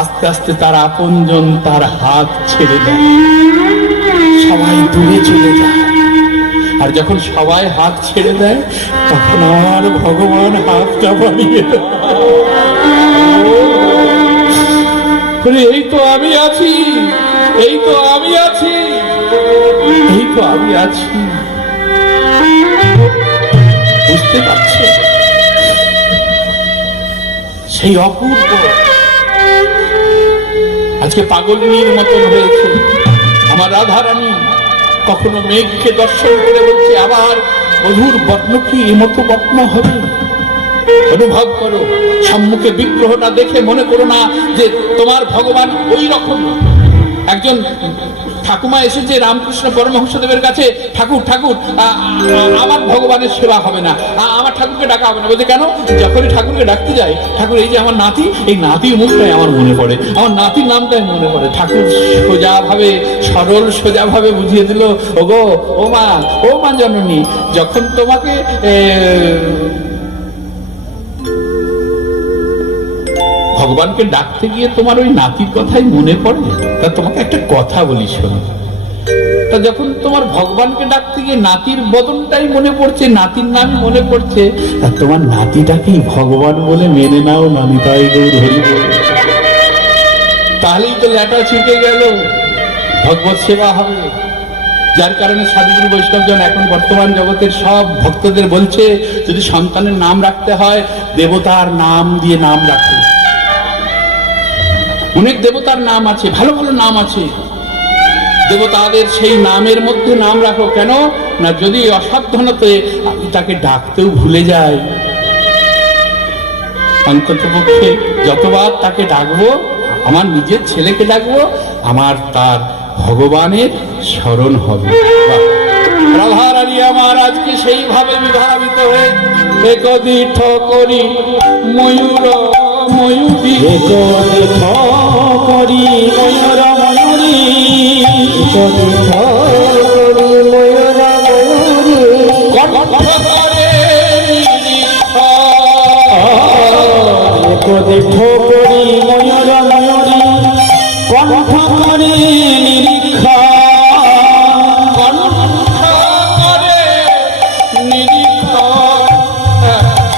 আস্তে আস্তে তার আপনজন তার হাত ছেড়ে দেয়, সবাই দূরে চলে যায়। আর যখন সবাই হাত ছেড়ে দেয়, তখন আর ভগবান হাতটা বাড়িয়ে দেয়। এই তো আমি আছি, এই তো আমি আছি, এই তো আমি আছি। বুঝতে পারছে? সেই অপূর্ব আজকে পাগলনির মতন হয়েছে আমার রাধারানী। কখনো মেঘকে দর্শন করে বলছে, আবার মধুর বর্ণ কি এ মতো বর্ণ হবে? অনুভব করো, সম্মুখে বিগ্রহটা দেখে মনে করো না যে তোমার ভগবান ওই রকম। একজন ঠাকুমা এসেছে রামকৃষ্ণ পরমহংসদেবের কাছে, ঠাকুর ঠাকুর আমার ভগবানের সেবা হবে না, আমার ঠাকুরকে ডাকা হবে না। বলতে কেন? যখনই ঠাকুরকে ডাকতে যাই, ঠাকুর এই যে আমার নাতি, এই নাতির মুখটাই আমার মনে পড়ে, আমার নাতির নামটাই মনে পড়ে। ঠাকুর সোজা ভাবে, সরল সোজা ভাবে বুঝিয়ে দিল, ওগো ও মা জননী, যখন তোমাকে ভগবানকে ডাকতে গিয়ে তোমার ওই নাতির কথাই মনে পড়ে, তা তোমাকে একটা কথা বলি শোনো। তা যখন তোমার ভগবানকে ডাকতে গিয়ে নাতির বদনটাই মনে পড়ছে, নাতির নামই মনে পড়ছে, তা তোমার নাতিটাকেই ভগবান বলে মেনে নাও না, নিতাই গৌর হরি বল। তাহলেই তো ল্যাটা ছুটে গেল, ভগবত সেবা হবে। যার কারণে সাধুগুরু বৈষ্ণবজন এখন বর্তমান জগতের সব ভক্তদের বলছে, যদি সন্তানের নাম রাখতে হয়, দেবতার নাম দিয়ে নাম রাখো। অনেক দেবতার নাম আছে, ভালো ভালো নাম আছে, দেবতাদের সেই নামের মধ্যে নাম রাখো। কেন না? যদি অসাবধানতে আমি তাকে ডাকতেও ভুলে যাই, অন্তত পক্ষে যতবার তাকে ডাকবো, আমার নিজের ছেলেকে ডাকবো, আমার তার ভগবানের স্মরণ হবে। রাধারানী আমার আজকে সেইভাবে বিভাবিত হয়ে একদিঠ করি ময়ূর ময়ূরী একদিঠ করি ময়ূর ময়ূরী একদিঠ করি ময়ূর ময়ূরী কণ্ঠ করে নিরীক্ষ। একদিঠ করি ময়ূর ময়ূরী কণ্ঠ করে নিরীক্ষা কণ্ঠ করে নিরীক্ষ।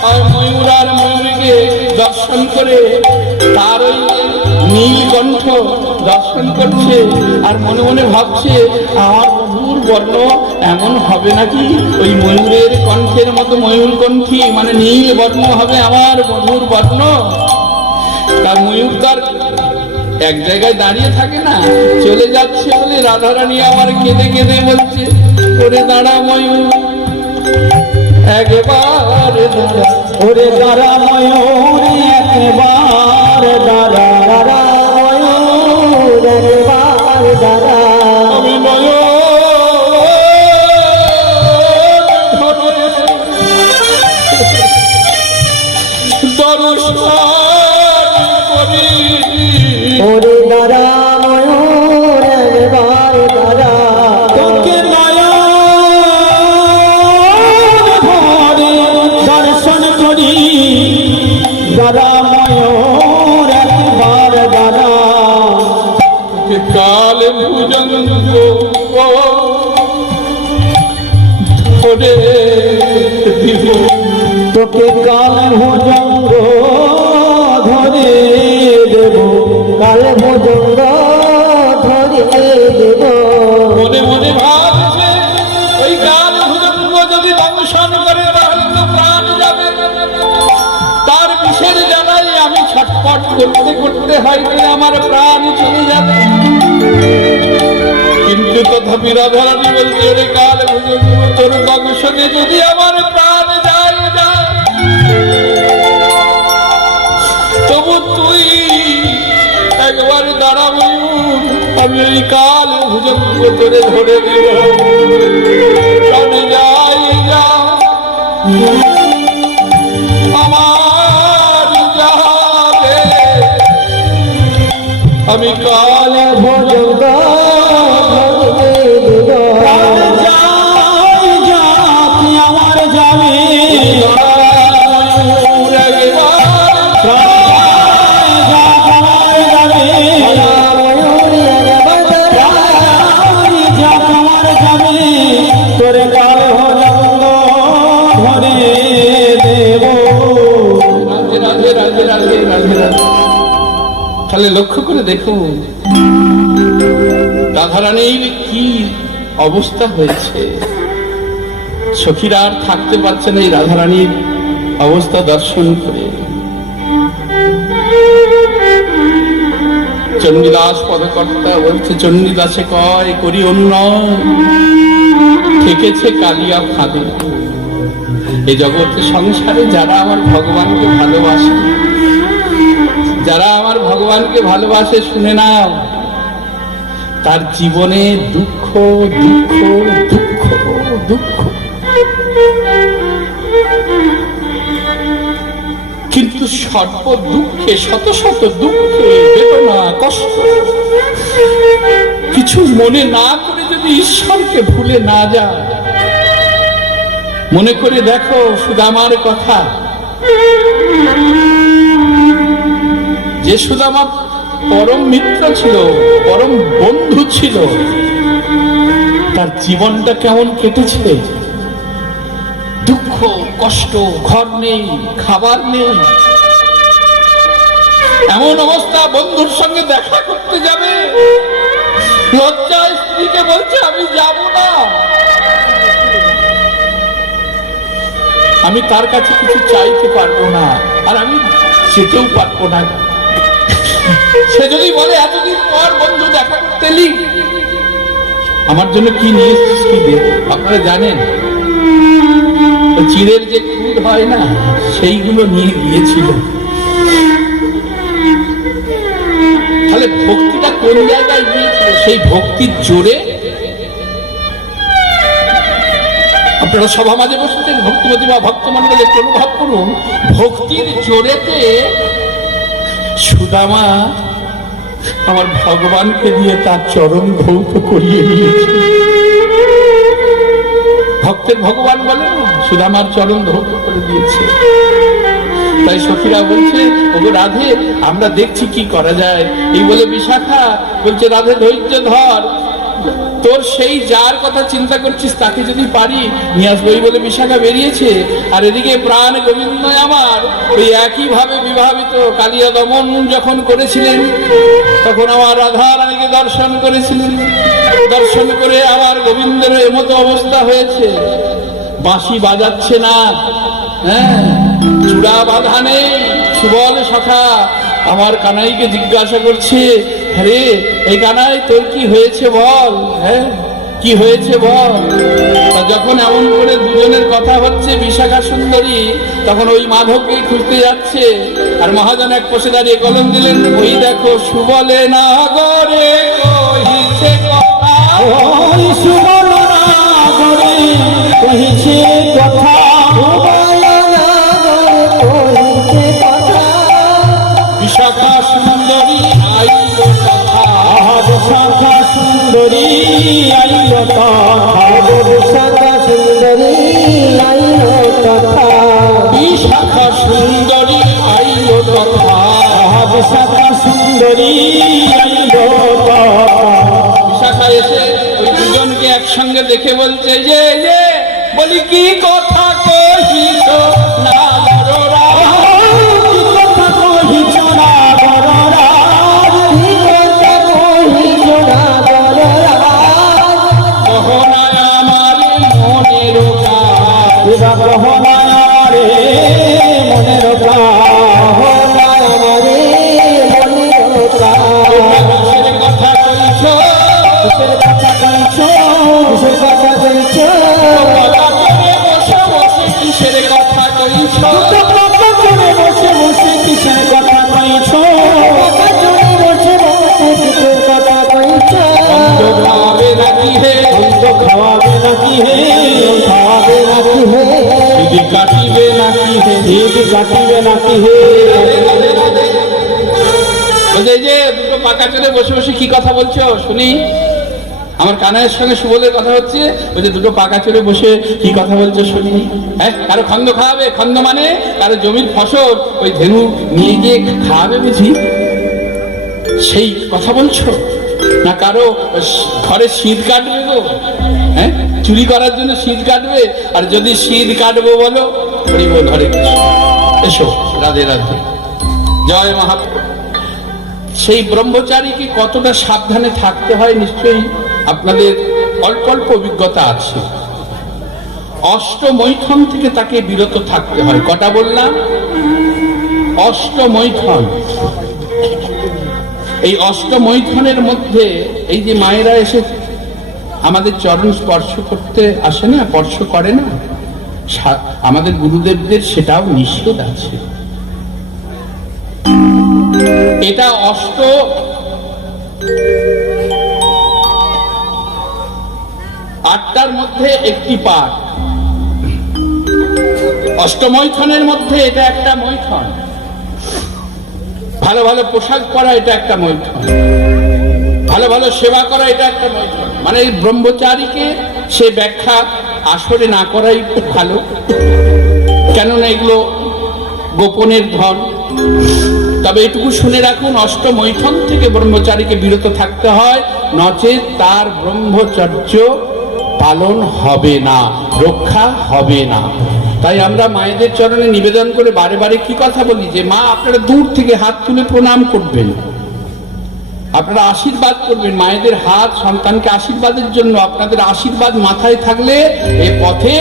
আর ময়ূর আর ময়ূরীকে দর্শন করে তার ওই নীল কণ্ঠ দর্শন করছে আর মনে মনে ভাবছে আমার মধুর বর্ণ এমন হবে নাকি ওই ময়ূরের কণ্ঠের মতো ময়ূর কণ্ঠী মানে নীল বর্ণ হবে আমার মধুর বর্ণ। তার ময়ূর তার এক জায়গায় দাঁড়িয়ে থাকে না, চলে যাচ্ছে বলে রাধারানী আমার কেঁদে কেঁদে বলছে ওরে দাঁড়া ময়ূর একবার দাঁড়া। ওরে দাঁড়া ময়ূর একবার দাঁড়া দাঁড়া ময়ূর একবার দাঁড়া আমি ময়ূর ধরে দর্শন করি। ওরে দাঁড়া ময়ূর একবার দাঁড়া তোকে নয়ন ভরে দর্শন করি দাঁড়া ময়ূর একবার দাঁড়া কাল ভুজঙ্গ ধরে দিব তোকে কাল ভুজঙ্গ ধরে দেব কাল ভুজঙ্গ ধরে দেব মনে মনে ভাবছে ওই কাল ভুজঙ্গ যদি দংশন করে তাহলে তো প্রাণ যাবে। তার বিষের জ্বালায় আমি ছটফট করতে করতে হয়তো আমার প্রাণ চলে যাবে। কিন্তু তথাপি রাধারানী বলছে রে কাল ভুজঙ্গ তোর দংশনে যদি আমার প্রাণ যায় যায় তবু তুই একবার দাঁড়া ময়ূর আমি ওই কাল ভুজঙ্গ তোরে ধরে দিব প্রাণে যাই যা আমার যাবে আমি কাল ভুজঙ্গ ধরে দেব প্রাণ যায় যাক আমার যাবে ময়ূর একবার প্রাণ যাক আমার যাবে ময়ূর একবার দাঁড়া প্রাণ যাক আমার যাবে তোরে কাল ভুজঙ্গ ধরে দেব রাধে রাধে রাধে রাধে রাধে রাধে। তাহলে লক্ষ্য করে দেখুন রাধারানীর কি অবস্থা হয়েছে। সখীরা আর থাকতে পারছে না এই রাধারানীর অবস্থা দর্শন করে। চণ্ডীদাস পদকর্তা বলছে চণ্ডীদাসে কয় করি অন্য থেকেছে কালিয়া ফাঁদে। এই জগতে সংসারে যারা আমার ভগবানকে ভালোবাসে যারা আমার ভগবানকে ভালোবাসে শুনে নাও তার জীবনে দুঃখ দুঃখ দুঃখ দুঃখ কিন্তু সর্ব দুঃখে শত শত দুঃখে বেদনা কষ্ট কিছু মনে না করে যদি ঈশ্বরকে ভুলে না যায়। মনে করে দেখো সুদামার কথা, যে সুদামা পরম মিত্র ছিল পরম বন্ধু ছিল, তার জীবনটা কেমন কেটেছে। দুঃখ কষ্ট, ঘর নেই খাবার নেই, এমন অবস্থা বন্ধুর সঙ্গে দেখা করতে যাবে, লজ্জায় স্ত্রীকে বলছে আমি যাব না, আমি তার কাছে কিছু চাইতে পারবো না, আর আমি যেতেও পারবো না। সে যদি বলে এতদিন পর বন্ধু দেখা করতে এলি, আমার জন্য কি নিয়ে এসেছিস কি দে। আপনারা জানেন চিড়ের যে খুদ হয় না, সেইগুলো নিয়ে গিয়েছিল। তাহলে ভক্তিটা কোন জায়গায় গিয়েছিল? সেই ভক্তির জোরে আপনারা সভা মাঝে বসেছেন, ভক্তিমতী বা ভক্তমণ্ডলী একটু অনুভব করুন, ভক্তির জোরেতে সুদামা আমার ভগবানকে দিয়ে তার চরণ ধৌত করিয়ে নিয়েছে। ভক্তের ভগবান বলে না, সুদামার চরণ ধৌত করে দিয়েছে। তাই সখীরা বলছে, ওগো রাধে, আমরা দেখছি কি করা যায়। এই বলে বিশাখা বলছে, রাধে ধৈর্য ধর, তোর সেই যার কথা চিন্তা করছিস তাকে যদি পারি নিয়ে আসবো। এই বলে বিশাখা বেরিয়েছে। আর এদিকে প্রাণ গোবিন্দ আমার ওই একই ভাবে বিভাবিত কালিয়া দমন যখন করেছিলেন, তখন আমার রাধা রানীকে দর্শন করেছিলেন। দর্শন করে আমার গোবিন্দের এমতো অবস্থা হয়েছে, বাঁশি বাজাচ্ছে না, হ্যাঁ, চূড়া বাঁধা নেই। সুবল সখা আমার কানাইকে জিজ্ঞাসা করছে, আরে এই কানাই তোর কি হয়েছে বল, হ্যাঁ কি হয়েছে বল। যখন এমন করে দুজনের কথা হচ্ছে, বিশাখা সুন্দরী তখন ওই মাধবকে খুঁজতে যাচ্ছে। আর মহাজন এক পাশে দাঁড়িয়ে কলম দিলেন, ওই দেখো সুবলে নাগরে কহিছে কথা, ওই সুবল নাগরে কহিছে কথা, বিশাখা সুন্দরী আইল কথা, বিশাখা সুন্দরী আইল কথা, বিশাখা সুন্দরী আইল কথা, বিশাখা সুন্দরী আইল কথা, বিশাখা সুন্দরী আইল কথা। বিশাখা এসে ওই দুজনকে একসঙ্গে দেখে বলছে, যে যে বলি কি কথা কহিস না বড়রা, কি কথা কহিছ না বড়রাজ, কি কথা কহিছ না বলরাজ, কহনায় আমার মনের কাজ, এবার কহনায় রে মনের কাজ, আমারে মনের কাজ, তোমরা কিসের কথা কইছ, কিসের কথা কইছ, কিসের কথা কইছ, কথা করে বসে বসে কিসের কথা কইছ, দুটো কথা করে বসে বসে কিসের কথা কইছ, কথা চুরি বসে বসে কিসের কথা কইছ, অন্ধ খাওয়াবে নাকি হে, অন্ত খাওয়াবে নাকি হে, খাওয়াবে নাকি হে, দিদি কাটিবে নাকি হে, ঈদ কাটিবে নাকি হে। বলছে, এই যে দুটো পাকা চলে বসে বসে কি কথা বলছো শুনি। আমার কানাইয়ের সঙ্গে সুবলের কথা হচ্ছে, ওই যে দুটো পাকা চড়ে বসে কি কথা বলছো শুনি। হ্যাঁ, কারো খন্দ খাওয়াবে, খন্দ মানে কারো জমির ফসল ওই ধেনু নিয়ে গিয়ে খাওয়াবে বুঝি, সেই কথা বলছো না কারো ঘরে শীত কাটবে গো, হ্যাঁ চুরি করার জন্য শীত কাটবে। আর যদি শীত কাটবো বলো, হরি বল হরে কৃষ্ণ, এসো রাধে রাধে, জয় মহাপ্রভু। সেই ব্রহ্মচারীকে কতটা সাবধানে থাকতে হয় নিশ্চয়ই আপনাদের অল্প অল্প অভিজ্ঞতা আছে। অষ্টমৈথুন থেকে তাকে বিরত থাকতে হয়। কটা বললাম? অষ্টমৈথুন। এই অষ্টমৈথুনের মধ্যে এই যে মায়েরা এসে আমাদের চরণ স্পর্শ করতে আসে না, স্পর্শ করে না, আমাদের গুরুদেবদের সেটাও নিষেধ আছে। এটা আটটার মধ্যে একটি পাঠ, অষ্টমৈথুনের মধ্যে এটা একটা মৈথুন। ভালো ভালো পোশাক পরা এটা একটা মৈথুন, ভালো ভালো সেবা করা এটা একটা মৈথুন। মানে এই ব্রহ্মচারীকে সে ব্যাখ্যা আসরে না করাই ভালো, কেননা এগুলো গোপনের ধন। তবে এটুকু শুনে রাখুন, অষ্টমৈথুন থেকে ব্রহ্মচারীকে বিরত থাকতে হয়, নচেত তার ব্রহ্মচর্য পালন হবে না, রক্ষা হবে না। তাই আমরা মায়েদের চরণে নিবেদন করে বারে বারে কি কথা বলি, যে মা আপনারা দূর থেকে হাত তুলে প্রণাম করবেন, আপনারা আশীর্বাদ করবেন। মায়েদের হাত সন্তানকে আশীর্বাদের জন্য, আপনাদের আশীর্বাদ মাথায় থাকলে এ পথে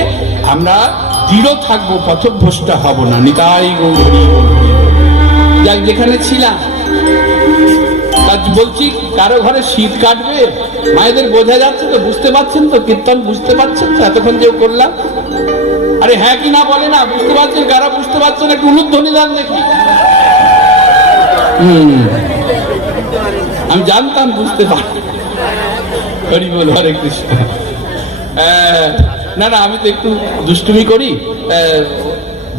আমরা দৃঢ় থাকবো, পথভ্রষ্ট হব না। নিতাই গৌর যাক, যেখানে ছিলাম বলছি, কারো ঘরে শীত কাটবে, মায়েদের বোঝা যাচ্ছে তো, বুঝতে পারছেন তো, কীর্তন বুঝতে পারছেন তো এতক্ষণ যে করলাম। আরে হ্যাঁ কি না বলে না, বুঝতে পারছেন? কারা বুঝতে পারছেন একটু উলুধ্বনি দেন দেখি। আমি জানতাম বুঝতে পারি। হরি বল হরে কৃষ্ণ। না না, আমি তো একটু দুষ্টুমি করি,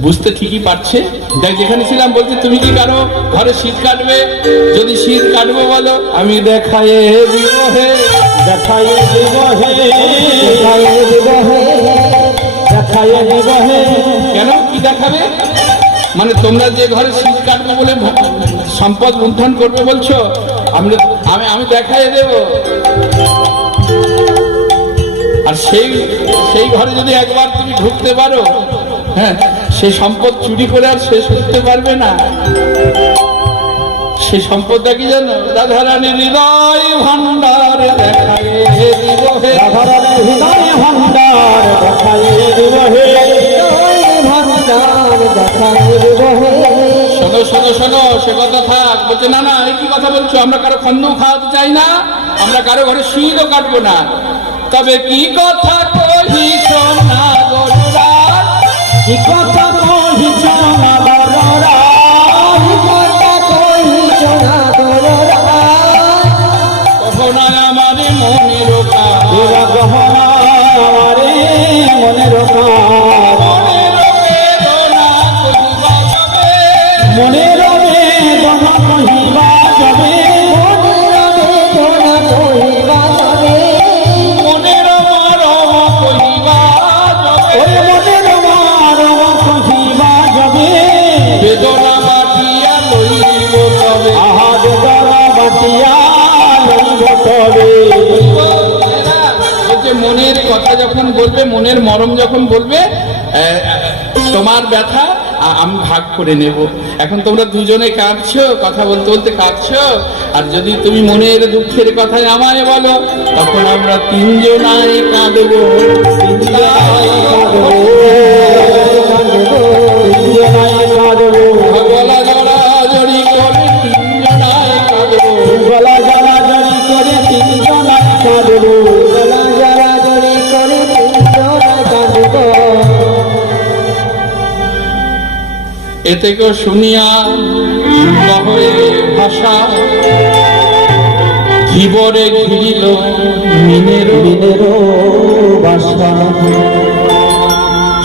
বুঝতে ঠিকই পারছে। দেখ যেখানে ছিলাম বলছে তুমি কি কারো ঘরে শীত কাটবে? যদি শীত কাটবো বলো, আমি দেখায়ে দিব হে, দেখাইয়ে দিব হে, দেখাইয়ে দিব হে, দেখাইয়ে দিব হে। কেন কি দেখাবে? মানে তোমরা যে ঘরে শীত কাটবে বলে সম্পদ লুণ্ঠন করবে বলছো, আমি আমি দেখাইয়ে দেব। আর সেই ঘরে যদি একবার তুমি ঢুকতে পারো, হ্যাঁ, সেই সম্পদ চুরি করে আর শেষ করতে পারবে না। সেই সম্পদটা কি জানো? রাধারানীর হৃদয় ভান্ডার দেখাইয়ে দিব হে, রাধারানীর হৃদয় ভান্ডার দেখাইয়ে দিব হে, ভান্ডার দেখাইয়ে দিব হে। শোনো শোনো শোনো, সে কথা থাক। বলছে না না, এই কি কথা বলছো? আমরা কারো খন্দ খাওয়াতে চাই না, আমরা কারো ঘরে শীতও কাটবো না। তবে কি কথা কহিছ না গরুরাজ, কি কথা কহিছ না বড়রা, কি কথা কহিছ না দররাজ, কখনো আমার মনের এরা গহনা আমারে মনের কাজ, মনের বেদনা কহিবা যাবে, মনের বেদনা কহিবা যাবে, মনের মরম কহিবা যাবে, ওই মনের মারম কহিবা যাবে, বেদনা বাটিয়া লইব তবে। আহা বেদনা বাটিয়া লইব তবে। বলছে মনের কথা যখন বলবে, মনের মরম যখন বলবে, তোমার ব্যথা আমি ভাগ করে নেব। এখন তোমরা দুজনে কাঁদছো, কথা বলতে বলতে কাঁদছো, আর যদি তুমি মনের দুঃখের কথা আমায় বলো, তখন আমরা তিনজনাই কাঁদবো। গলা জড়াজড়ি করে তিনজনাই কাঁদবো। গলা জড়াজড়ি করে তিনজনাই কাঁদবো, গলা জড়াজড়ি করে তিনজনা কাঁদব। এতে কেউ শুনিয়া হয়ে ভাষা, ধীবরে ঘিরিল মিনের বিনেরও বাসা।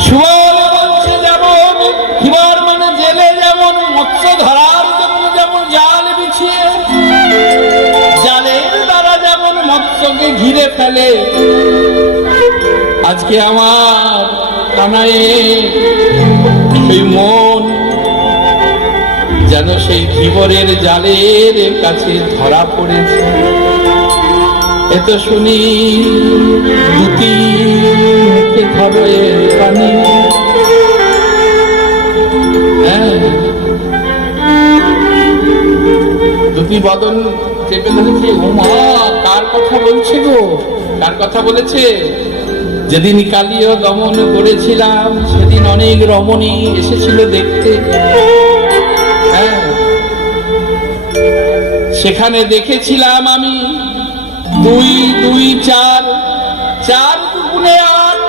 সুবল বলছে যেমন, ধীবর মানে জেলে, যেমন মৎস্য ধরার জন্য যেমন জাল বিছিয়ে, জালের দ্বারা যেমন মৎস্যকে ঘিরে ফেলে, আজকে আমার কানায়ে এই মন যেন সেই ধীবরের জালের কাছে ধরা পড়েছে। এত শুনি দুটি মুখে ধরো এর পানি, হ্যাঁ, দুটি বদন চেপে ধরেছে। ও মা, কার কথা বলছে গো? কার কথা বলেছে? যেদিন কালীয় দমন করেছিলাম, সেদিন অনেক রমণী এসেছিল দেখতে, হ্যাঁ, সেখানে দেখেছিলাম আমি 2 2 4 4 দুগুণে 8।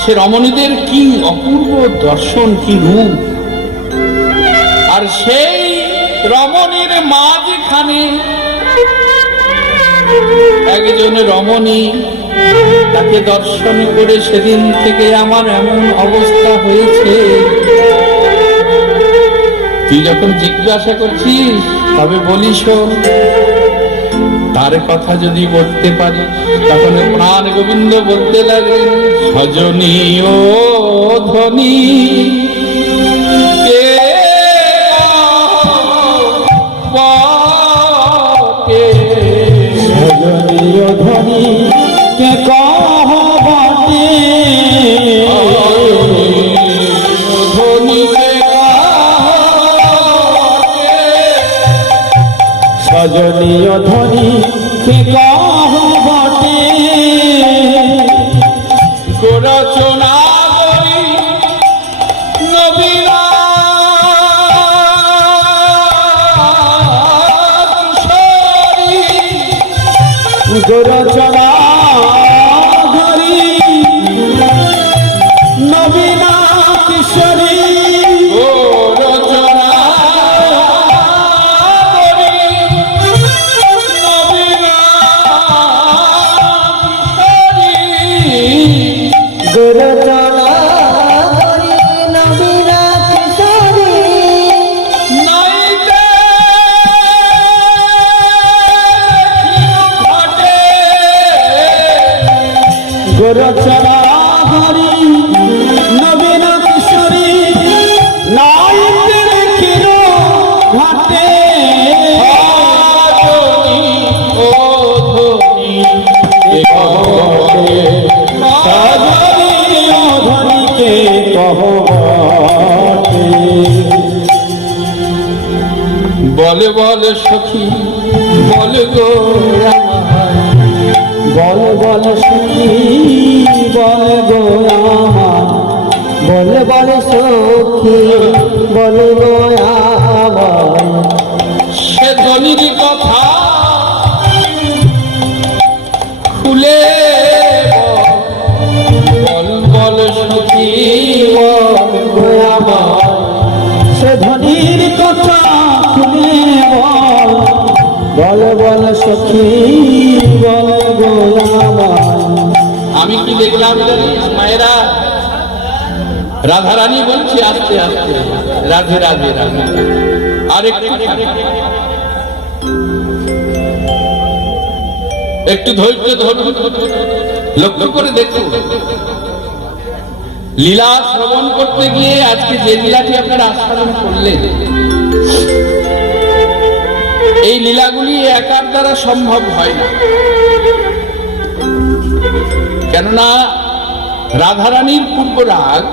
সে রমণীদের কি অপূর্ব দর্শন, কি রূপ! আর সেই রমণীর মাঝখানে একজন রমণী, তাকে দর্শন করে সেদিন থেকে আমার এমন অবস্থা হয়েছে। তুই যখন জিজ্ঞাসা করছিস, তবে বলিস তার কথা যদি বলতে পারিস, তখন প্রাণ গোবিন্দ বলতে লাগলেন, সজনী ও ধনী কে বটে, সজনীয় ধনী কে কহ বটে, ধনীকে সজনীয় ধনী কে কহ বটে, রচনা করি নবীনা গোরচনা ধরি নবীনা কিশোরী, ও রচনা করি নবীনা কিশোরী। রচনা হরি নবীন কিশোরী নাইতে রেখিল ঘাটে ও ধনী সাজনী ও ধনীকে কহবটে বলে বলে সখী বলে গো আমার বল বল সখী বল গো আমার বল বল সখী বল গো আমার সে ধনীর কথা খুলে বল বল সখী বল গো আমার সে ধনীর কথা খুলে বল বল সখী বল গো আমার আমি কি দেখলাম জানিস মায়েরা রাধারানী বলছি আস্তে আস্তে রাধে রাধে রাধে একটু ধৈর্য ধরুন লক্ষ্য করে দেখুন লীলা শ্রবণ করতে গিয়ে আজকে যে লীলাটি আপনারা আস্বাদন করলেন এই লীলাগুলি একার দ্বারা সম্ভব হয় না কেননা রাধারানীর পূর্ব রাগ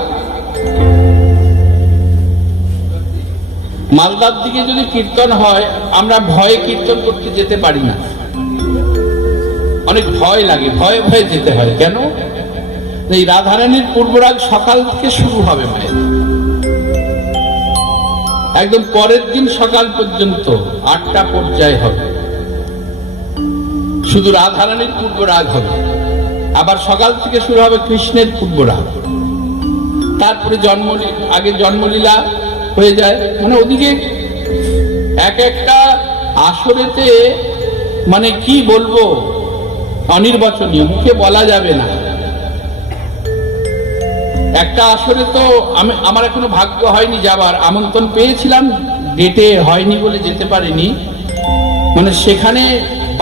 মালদার দিকে যদি কীর্তন হয় আমরা ভয়ে কীর্তন করতে যেতে পারি না অনেক ভয় লাগে ভয়ে ভয়ে যেতে হয় কেন এই রাধারানীর পূর্বরাগ সকাল থেকে শুরু হবে মায়ের একদম পরের দিন সকাল পর্যন্ত 8টা পর্যায় হবে শুধু রাধারানীর পূর্বরাগ হবে আবার সকাল থেকে শুরু হবে কৃষ্ণের পূর্বরাগ তারপরে আগে জন্মলীলা হয়ে যায় মানে ওদিকে এক একটা আসরেতে মানে কি বলবো অনির্বাচনীয় মুখে বলা যাবে না একটা আসরে তো আমার এখনো ভাগ্য হয়নি যাবার আমন্ত্রণ পেয়েছিলাম ডেটে হয়নি বলে যেতে পারিনি মানে সেখানে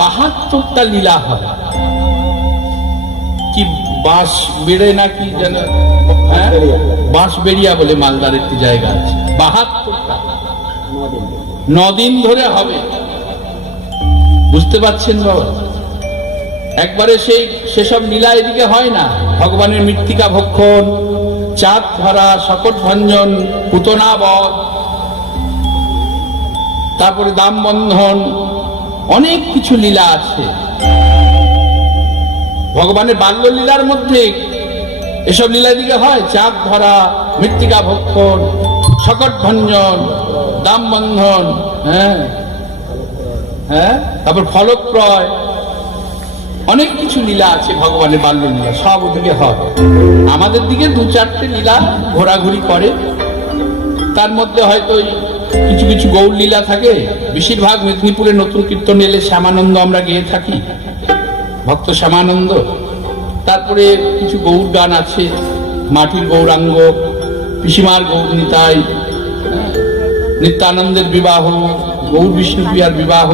72টা লীলা হয় কি বাঁশ বেড়ে নাকি যেন বাঁশ বেড়িয়া বলে মালদার একটি জায়গা আছে 72টা 9 দিন ধরে হবে বুঝতে পারছেন বাবা একবারে সেসব লীলা এদিকে হয় না ভগবানের মৃত্তিকা ভক্ষণ চাঁদ ধরা শকট ভঞ্জন পুতনা বধ তারপরে দাম বন্ধন অনেক কিছু লীলা আছে ভগবানের বাল্য লীলার মধ্যে এসব লীলা দিকে হয় চাঁদ ধরা মৃত্তিকা ভক্ষণ শকট ভঞ্জন দাম বন্ধন তারপর ফলক্রয় অনেক কিছু লীলা আছে ভগবানের বাল্য লীলা সব ওদিকে হয় আমাদের দিকে 2-4টে লীলা ঘোরাঘুরি করে তার মধ্যে হয়তো কিছু কিছু গৌর লীলা থাকে বেশিরভাগ মেদিনীপুরে নতুন কীর্তন এলে শ্যামানন্দ আমরা গেয়ে থাকি ভক্ত শ্যামানন্দ তারপরে কিছু গৌর গান আছে মাটির গৌরাঙ্গ পিসিমার গৌর নিতাই নিত্যানন্দের বিবাহ গৌর বিষ্ণুপ্রিয়ার বিবাহ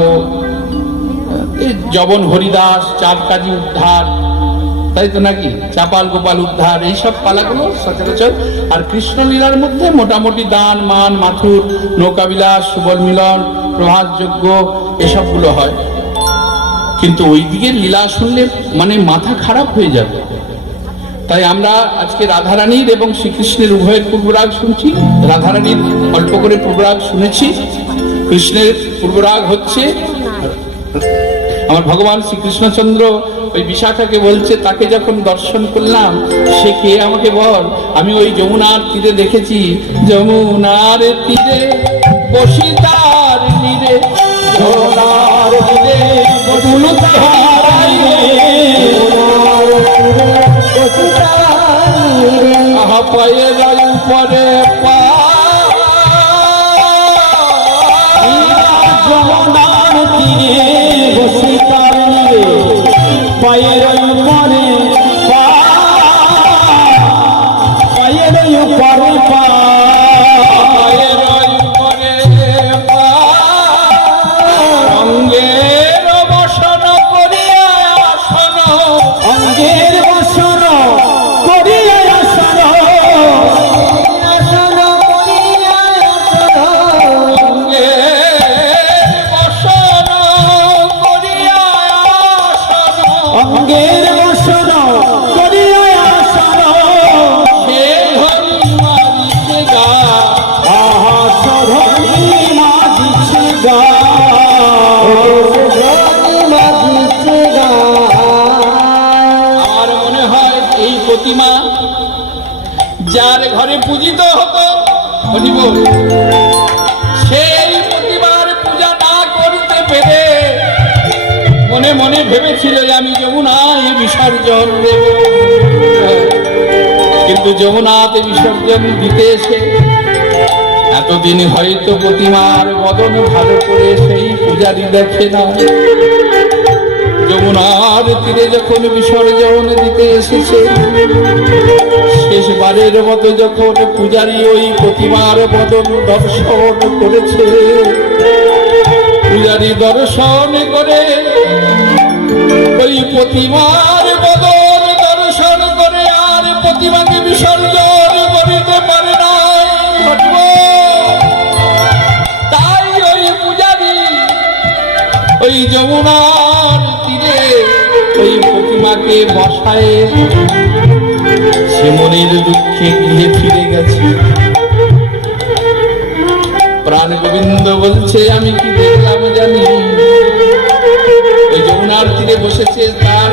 জবন হরিদাস চাঁদ কাজী উদ্ধার তাই তো নাকি চাপাল গোপাল উদ্ধার এইসব পালাগুলো সচরাচর আর কৃষ্ণলীলার মধ্যে মোটামুটি দান মান মাথুর নৌকাবিলাস সুবল মিলন প্রভাত যজ্ঞ এসবগুলো হয় কিন্তু ওই দিকে লীলা শুনলে মানে মাথা খারাপ হয়ে যাবে তাই আমরা আজকে রাধারানীর এবং শ্রীকৃষ্ণের উভয়ের পূর্বরাগ শুনছি রাধারানীর অল্প করে পূর্বরাগ শুনেছি কৃষ্ণের পূর্বরাগ হচ্ছে আমার ভগবান শ্রীকৃষ্ণচন্দ্র ওই বিশাখাকে বলছে তাকে যখন দর্শন করলাম সে কে আমাকে বল আমি ওই যমুনার তীরে দেখেছি যমুনার তীরে বসিতার নীরে যমুনার তীরে বসিতার নীরে আহা পায়ের উপরে পা যমুনার তীরে বসিতার নীরে পায়ের উপরে পা পায়ের উপরে পা পায়ের উপরে পা অঙ্গের বসন করিয়া আসন অঙ্গের বসন সঙ্গের বসন করিয়া আসন সে ধরি মারিছে গা আহা সধনি মাঝিছে গা মাঝিছে গা আমার মনে হয় এই প্রতিমা যার ঘরে পূজিত হতো বলিব সেই প্রতিমার পূজা না করতে পেরে মনে মনে ভেবেছিল যে আমি যমুনায় বিসর্জন দেব, কিন্তু যমুনাতে বিসর্জন দিতে এসে এতদিন হয়তো প্রতিমার বদন ভালো করে সেই পূজারি দেখে না। যমুনার তীরে যখন বিসর্জন দিতে এসেছে, শেষবারের মতো যখন পূজারি ওই প্রতিমার বদন দর্শন করেছে, পূজারি দর্শন করে ওই প্রতিমার বদন দর্শন করে আর প্রতিমাকে বিসর্জন করিতে পারে না। তাই ওই পূজারি ওই যমুনার তীরে ওই প্রতিমাকে বসায় সে মনের দুঃখে গৃহে ফিরে গেছে। প্রাণ গোবিন্দ বলছে আমি কি দেখলাম জানি, ওই যমুনার তীরে বসেছে, তার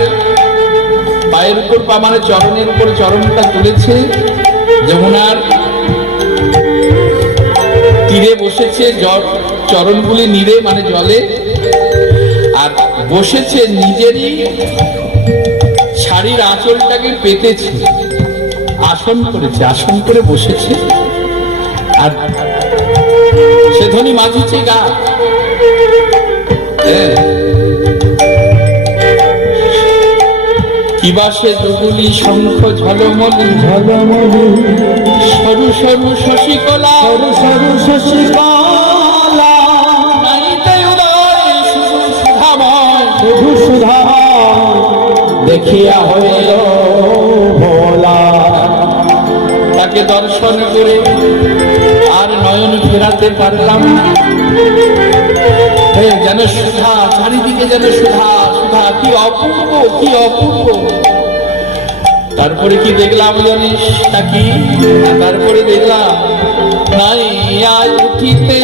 পায়ের উপর পা মানে চরণের উপর চরণটা তুলেছে, যমুনার তীরে বসেছে, চরণগুলি নীরে মানে জলে, আর বসেছে নিজেরই শাড়ির আঁচলটাকে পেতেছে, আসন করেছে, আসন করে বসেছে আর সে ধ্বনি মাঝিছে গা। কিবা সে দুগুলি শঙ্খ ঝলমলি ঝলমলি সরু সরু শশিকলা সরু সরু শশিকলা নাইতে উদয় শুধু সুধাময় শুধু সুধা দেখিয়া হইল ভোলা। তাকে দর্শন করে আর নয়ন ফেরাতে পারলাম না। যেন সুধা, চারিদিকে যেন সুধা সুধা, কি অপূর্ব কি অপূর্ব। তারপরে কি দেখলাম জানিস নাকি? তারপরে দেখলাম নাই আজ উঠিতে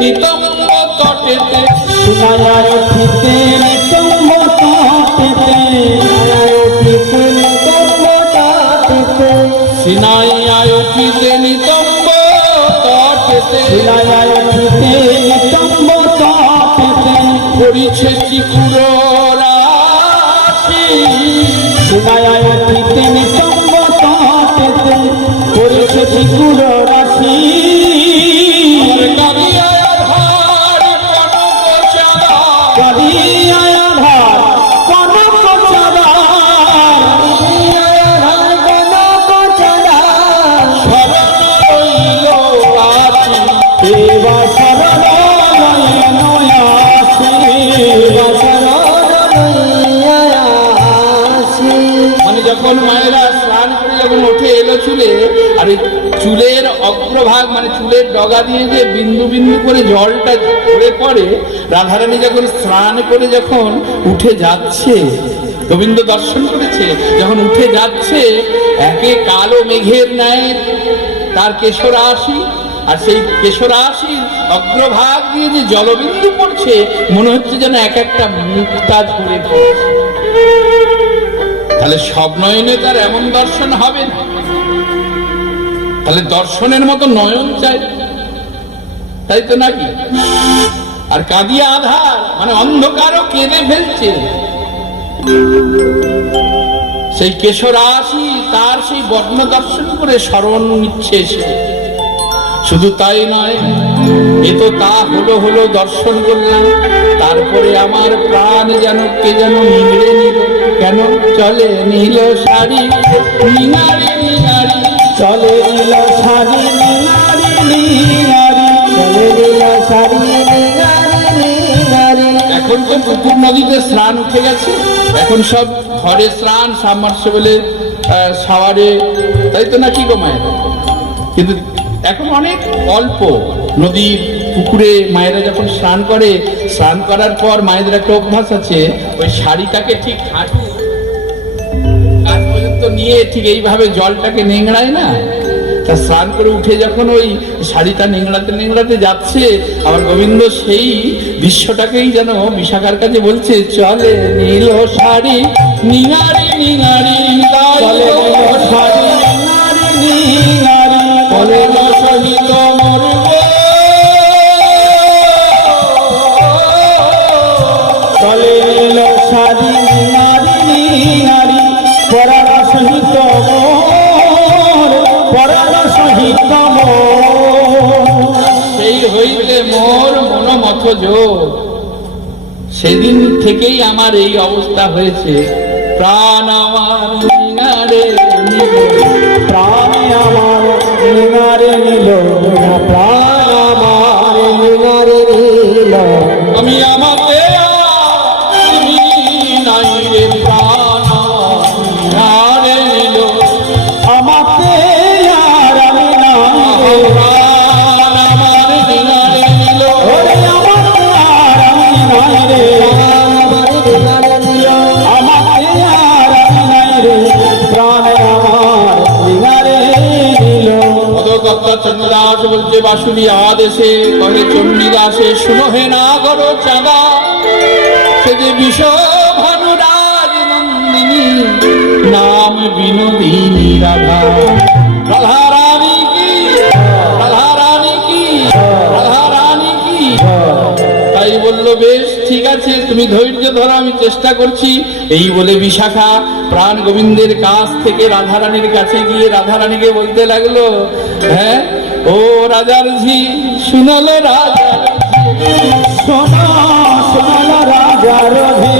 নিতম্ব তটেতে, সুনায় উঠিতে নিতম্ব তটেতে, উঠিতে নিতম্ব তটেতে, সিনাই উঠিতে নিতম্ব তটেতে, সুনায় উঠিতে নিতম্ব তটেতে, করিছে চিকুর রাশি, সুনায় উঠিতে নিতম্ব তটেতে, করেছে চিকুর রাশি। কালিয়া আধার কনক চাঁদা, কালিয়া আধার কনক চাঁদা, কনক চাঁদা, শরণ রইল আছি, দেবা শরণ নয়ন আসে, দেবা শরণ লইয়া আসি। মানে যখন মায়েরা স্নান করে যখন উঠে এলো চুলে, আর ওই চুলের অগ্রভাগ মানে চুলের ডগা দিয়ে যে বিন্দু বিন্দু করে জলটা ঝরে পড়ে, রাধারানী যখন স্নান করে যখন উঠে যাচ্ছে, গোবিন্দ দর্শন করেছে, যখন উঠে যাচ্ছে একে কালো মেঘের ন্যায় তার কেশরাশি, আর সেই কেশরাশি অগ্রভাগ দিয়ে যে জলবিন্দু পড়ছে মনে হচ্ছে যেন এক একটা মুক্তা ঝরে পড়ছে। তাহলে সব নয়নে তার এমন দর্শন হবে না, তাহলে দর্শনের মতো নয়ন চাই, তাই তো নাকি? আর কাঁদিয়া আধার মানে অন্ধকারও কেঁদে ফেলছে, সেই কেশরাশি তার সেই বর্ণ দর্শন করে স্মরণ নিচ্ছে সে। শুধু তাই নয়, এ তো তা হলো হলো দর্শন করলাম, তারপরে আমার প্রাণ যেন কে যেন নিংড়ে নিল। কেন? চলে নীল শাড়ি নিঙারি নিঙারি, চলে নীল শাড়ি নিঙারি নিঙারি, চলে নীল শাড়ি নিঙারি নিঙারি। এখন তো পুকুর নদীতে স্নান উঠে গেছে, এখন সব ঘরে স্নান, সাবমার্সিবলে শাওয়ারে, তাই তো নাকি গো মায়ের? কিন্তু এখন অনেক অল্প নদী পুকুরে মায়েরা যখন স্নান করে, স্নান করার পর মায়েদের একটা অভ্যাস আছে, ওই শাড়িটাকে ঠিক হাঁটু তো নিয়ে ঠিক এইভাবে জলটাকে নেংড়ায় না, তা স্নান করে উঠে যখন ওই শাড়িটা নেংড়াতে নেংড়াতে যাচ্ছে, আমার গোবিন্দ সেই দৃশ্যটাকেই যেন বিশাখার কাছে বলছে, চলে নীল শাড়ি নিঙারি নিঙারি চলে নীল শাড়ি নারী নিঙারি বলে সহিত মরব, চলে নীল শাড়ি নারী নিঙারি পরাণ সহিত মোর, পরাণ সহিত মোর। সেই হইতে মোর মনোমথ যোগ। সেদিন থেকেই আমার এই অবস্থা হয়েছে। প্রাণ আমার নিঙারে নিল, প্রাণে আমার নিঙারে নিল, প্রাণ আমার নিঙারে নিল। আমি আমাকে আমি নাই রে, প্রাণ আমার নিঙারে নিল, আমাকে আর আমি নাই, প্রাণ আমার নিঙারে নিল, ওরে আমার আর আমি নাই রে, আমাকে আর আমি নাই রে, প্রাণ আমার নিঙারে নিল। পদকর্তা চন্দ্রদাস বলছে, বাসুলি আদেশে কহে চণ্ডীদাসে, শুনো হে নাগর চাঁদা, সে যে বিষ ভানুরাজ নন্দিনী, নাম বিনোদিনী রাধা। রাধা রানী কি, রাধা রানী কি, রাধা রানী কি। তাই বলল, বেশ ঠিক আছে, তুমি ধৈর্য ধরো, আমি চেষ্টা করছি। এই বলে বিশাখা প্রাণ গোবিন্দের কাছ থেকে রাধারানীর কাছে গিয়ে রাধারানীকে বলতে লাগলো, হ্যাঁ ও রাজার ঝি, শুনলে রাজা, সোনা সোনালা রাজার হে,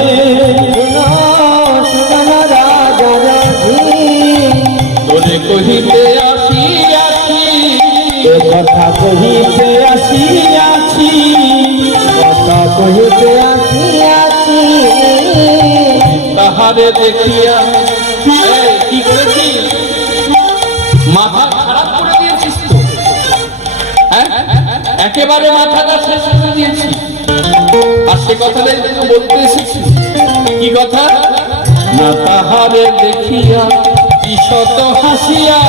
তোরে কহিতে আসিয়াছি, এ কথা কহিতে আসিয়াছি, কথা কহিতে আসিয়াছি। তাহারে দেখিয়া এই, কি করেছি, মাথা খারাপ করে দিয়েছিস তো, হ্যাঁ একেবারে মাথাটা শেষ করে দিয়েছি। আর সে কথাটাই তো বলতে এসেছি। কি কথা, না তাহারে দেখিয়া ঈষৎ হাসিয়া,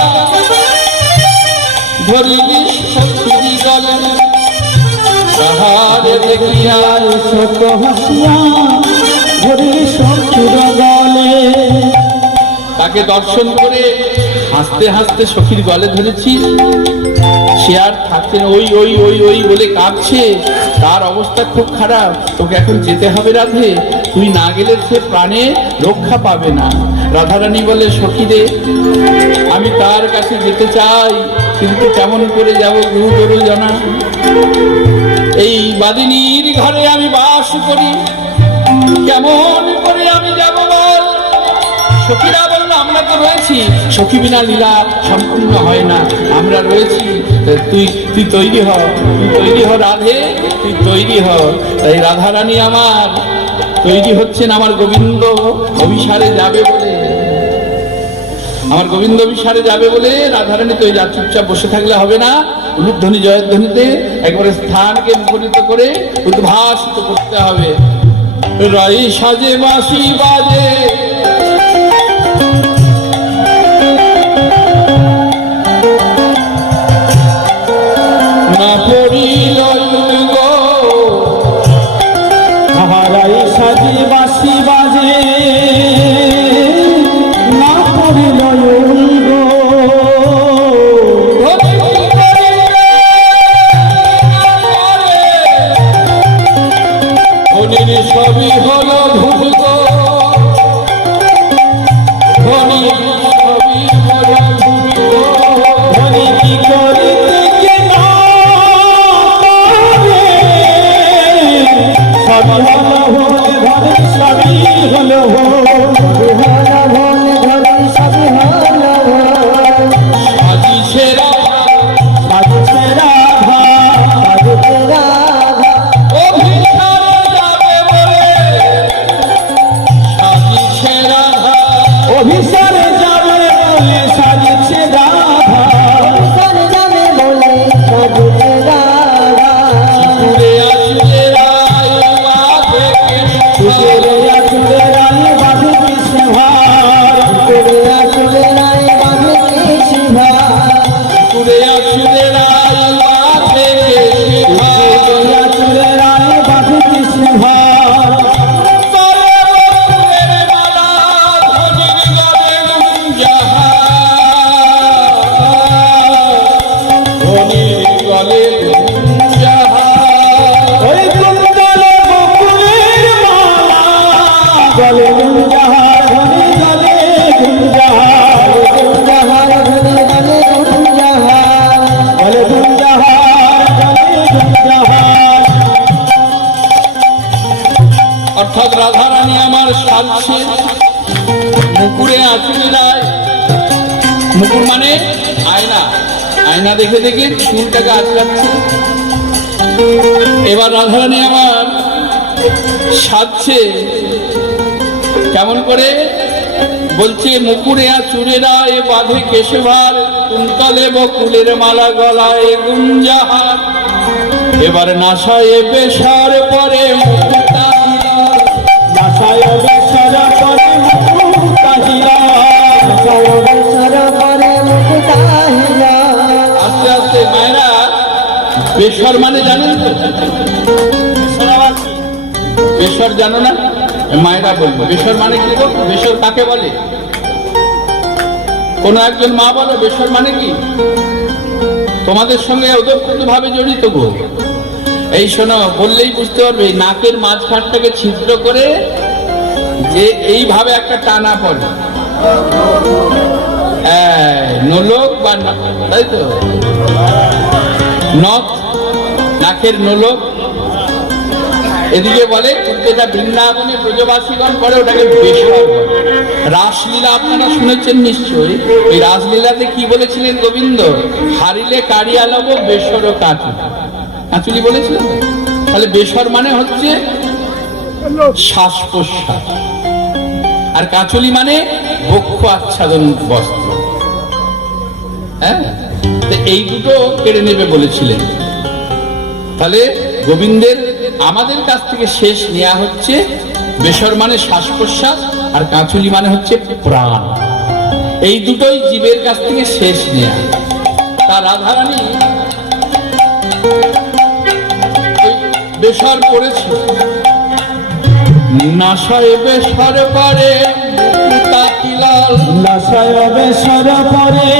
ধরিলি সত্যি গলে, তাহারে দেখিয়া শত হাসিয়া ধরি শত্রুর গলে। তাকে দর্শন করে হাসতে হাসতে সখীর গলে ধরেছি। সে আর থাকছে না, ওই ওই ওই ওই বলে কাঁদছে, তার অবস্থা খুব খারাপ। তোকে এখন যেতে হবে রাধে, তুই না গেলে সে প্রাণে রক্ষা পাবে না। রাধারানী বলে, সখী রে, আমি তার কাছে যেতে চাই, কিন্তু কেমন করে যাব গুরু গুরু জানা। এই বাদিনীর ঘরে আমি বাস করি, কেমন করে আমি যাব বল। সখীরা বললো, আমরা তো রয়েছি, সখী বিনা লীলা সম্পূর্ণ হয় না, আমরা রয়েছি, তুই তুই তৈরি হ, তুই তৈরি হ রাধে, তুই তৈরি হ। তাই রাধারানী আমার তৈরি হচ্ছেন আমার গোবিন্দ অভিসারে যাবে বলে, আমার গোবিন্দ অভিসারে যাবে বলে রাধারানী তৈরি। আর চুপচাপ বসে থাকলে হবে না, উলুধ্বনি জয়ধ্বনিতে একবারে স্থানকে মুখরিত করে উদ্ভাসিত করতে হবে। রাই সাজে বাঁশি বাজে, না পড়িল গো, হারাই সাজি বাঁশি বাজে, না পড়িল অঙ্গ। ধনির সবই হলো ভুল গো, ধনির সবই হলো ভুল গো। ধনী কি করিতে কে না পারে, সবই হলো ভুল, ধনী সবই হলো ভুল। সাজিছে রাধা, সাজছে রাধা, অভিসারে যাবে বলে, সাজিছে রাধা, অভিসারে যাবে বলে সাজছে রাধা। পুরে আসলে রায় বলে গুঞ্জাহার ধ্বনি বলে গুঞ্জাহার গুঞ্জাহার ধ্বনি বলে গুঞ্জাহার বলে গুঞ্জাহার বলে গুঞ্জাহার অর্থাৎ রাধারানী আমার সাজছে মুকুরে আঁচড়িলায়। মুকুর মানে আয়না, আয়না দেখে দেখে চুলটাকে আঁচড়াচ্ছে। এবার রাধারানী আমার সাজছে কেমন করে বলছে, মুকুরে চুরেরা এ বাঁধে কেশভার, কুন্তলে বকুলের মালা গলায় গুঞ্জাহার। এবার নাসায় বেশার পরে মুকুটা নাসায় বেসর পরে মুকুটা হীরা সর পরে মুকুটা হীরা। আস্তে আস্তে মায়েরা বেসর মানে জানেন তো? বেসর জানো না? মায়েরা বলবো বেসর মানে কি গো? বেসর কাকে বলে? কোন একজন মা বলো বেসর মানে কি? তোমাদের সঙ্গে ওতপ্রোত ভাবে জড়িত গো। এই শোনো, বললেই বুঝতে পারবে। নাকের মাঝখানটাকে ছিদ্র করে যে এইভাবে একটা টানা পড়ে, নোলক বা তাই তো নখ, নাকের নোলক এদিকে বলে। যেটা বৃন্দাবনে ব্রজবাসীগণ করে ওটাকে বেসর বলে। রাসলীলা আপনারা শুনেছেন নিশ্চয়ই। এই রাসলীলাতে কি বলেছিলেন গোবিন্দ? হারিলে কাড়িয়া লব বেসর কাঁচুলি, কাঁচুলি বলেছিলেন। তাহলে বেসর মানে হচ্ছে শ্বাস প্রশ্বাস, আর কাঁচুলি মানে বক্ষ আচ্ছাদন বস্ত্র। হ্যাঁ, তো এই দুটো কেড়ে নেবে বলেছিলেন। তাহলে গোবিন্দের আমাদের কাছ থেকে শেষ নেওয়া হচ্ছে। বেসর মানে শ্বাস প্রশ্বাস, আর কাঁচুলি মানে হচ্ছে প্রাণ। এই দুটোই জীবের কাছ থেকে শেষ নেয়া। তা রাধারানী বেসর পড়েছে, নাসায় বেসর করে মুকুটা কিলাল। নাসায় বেসর পরে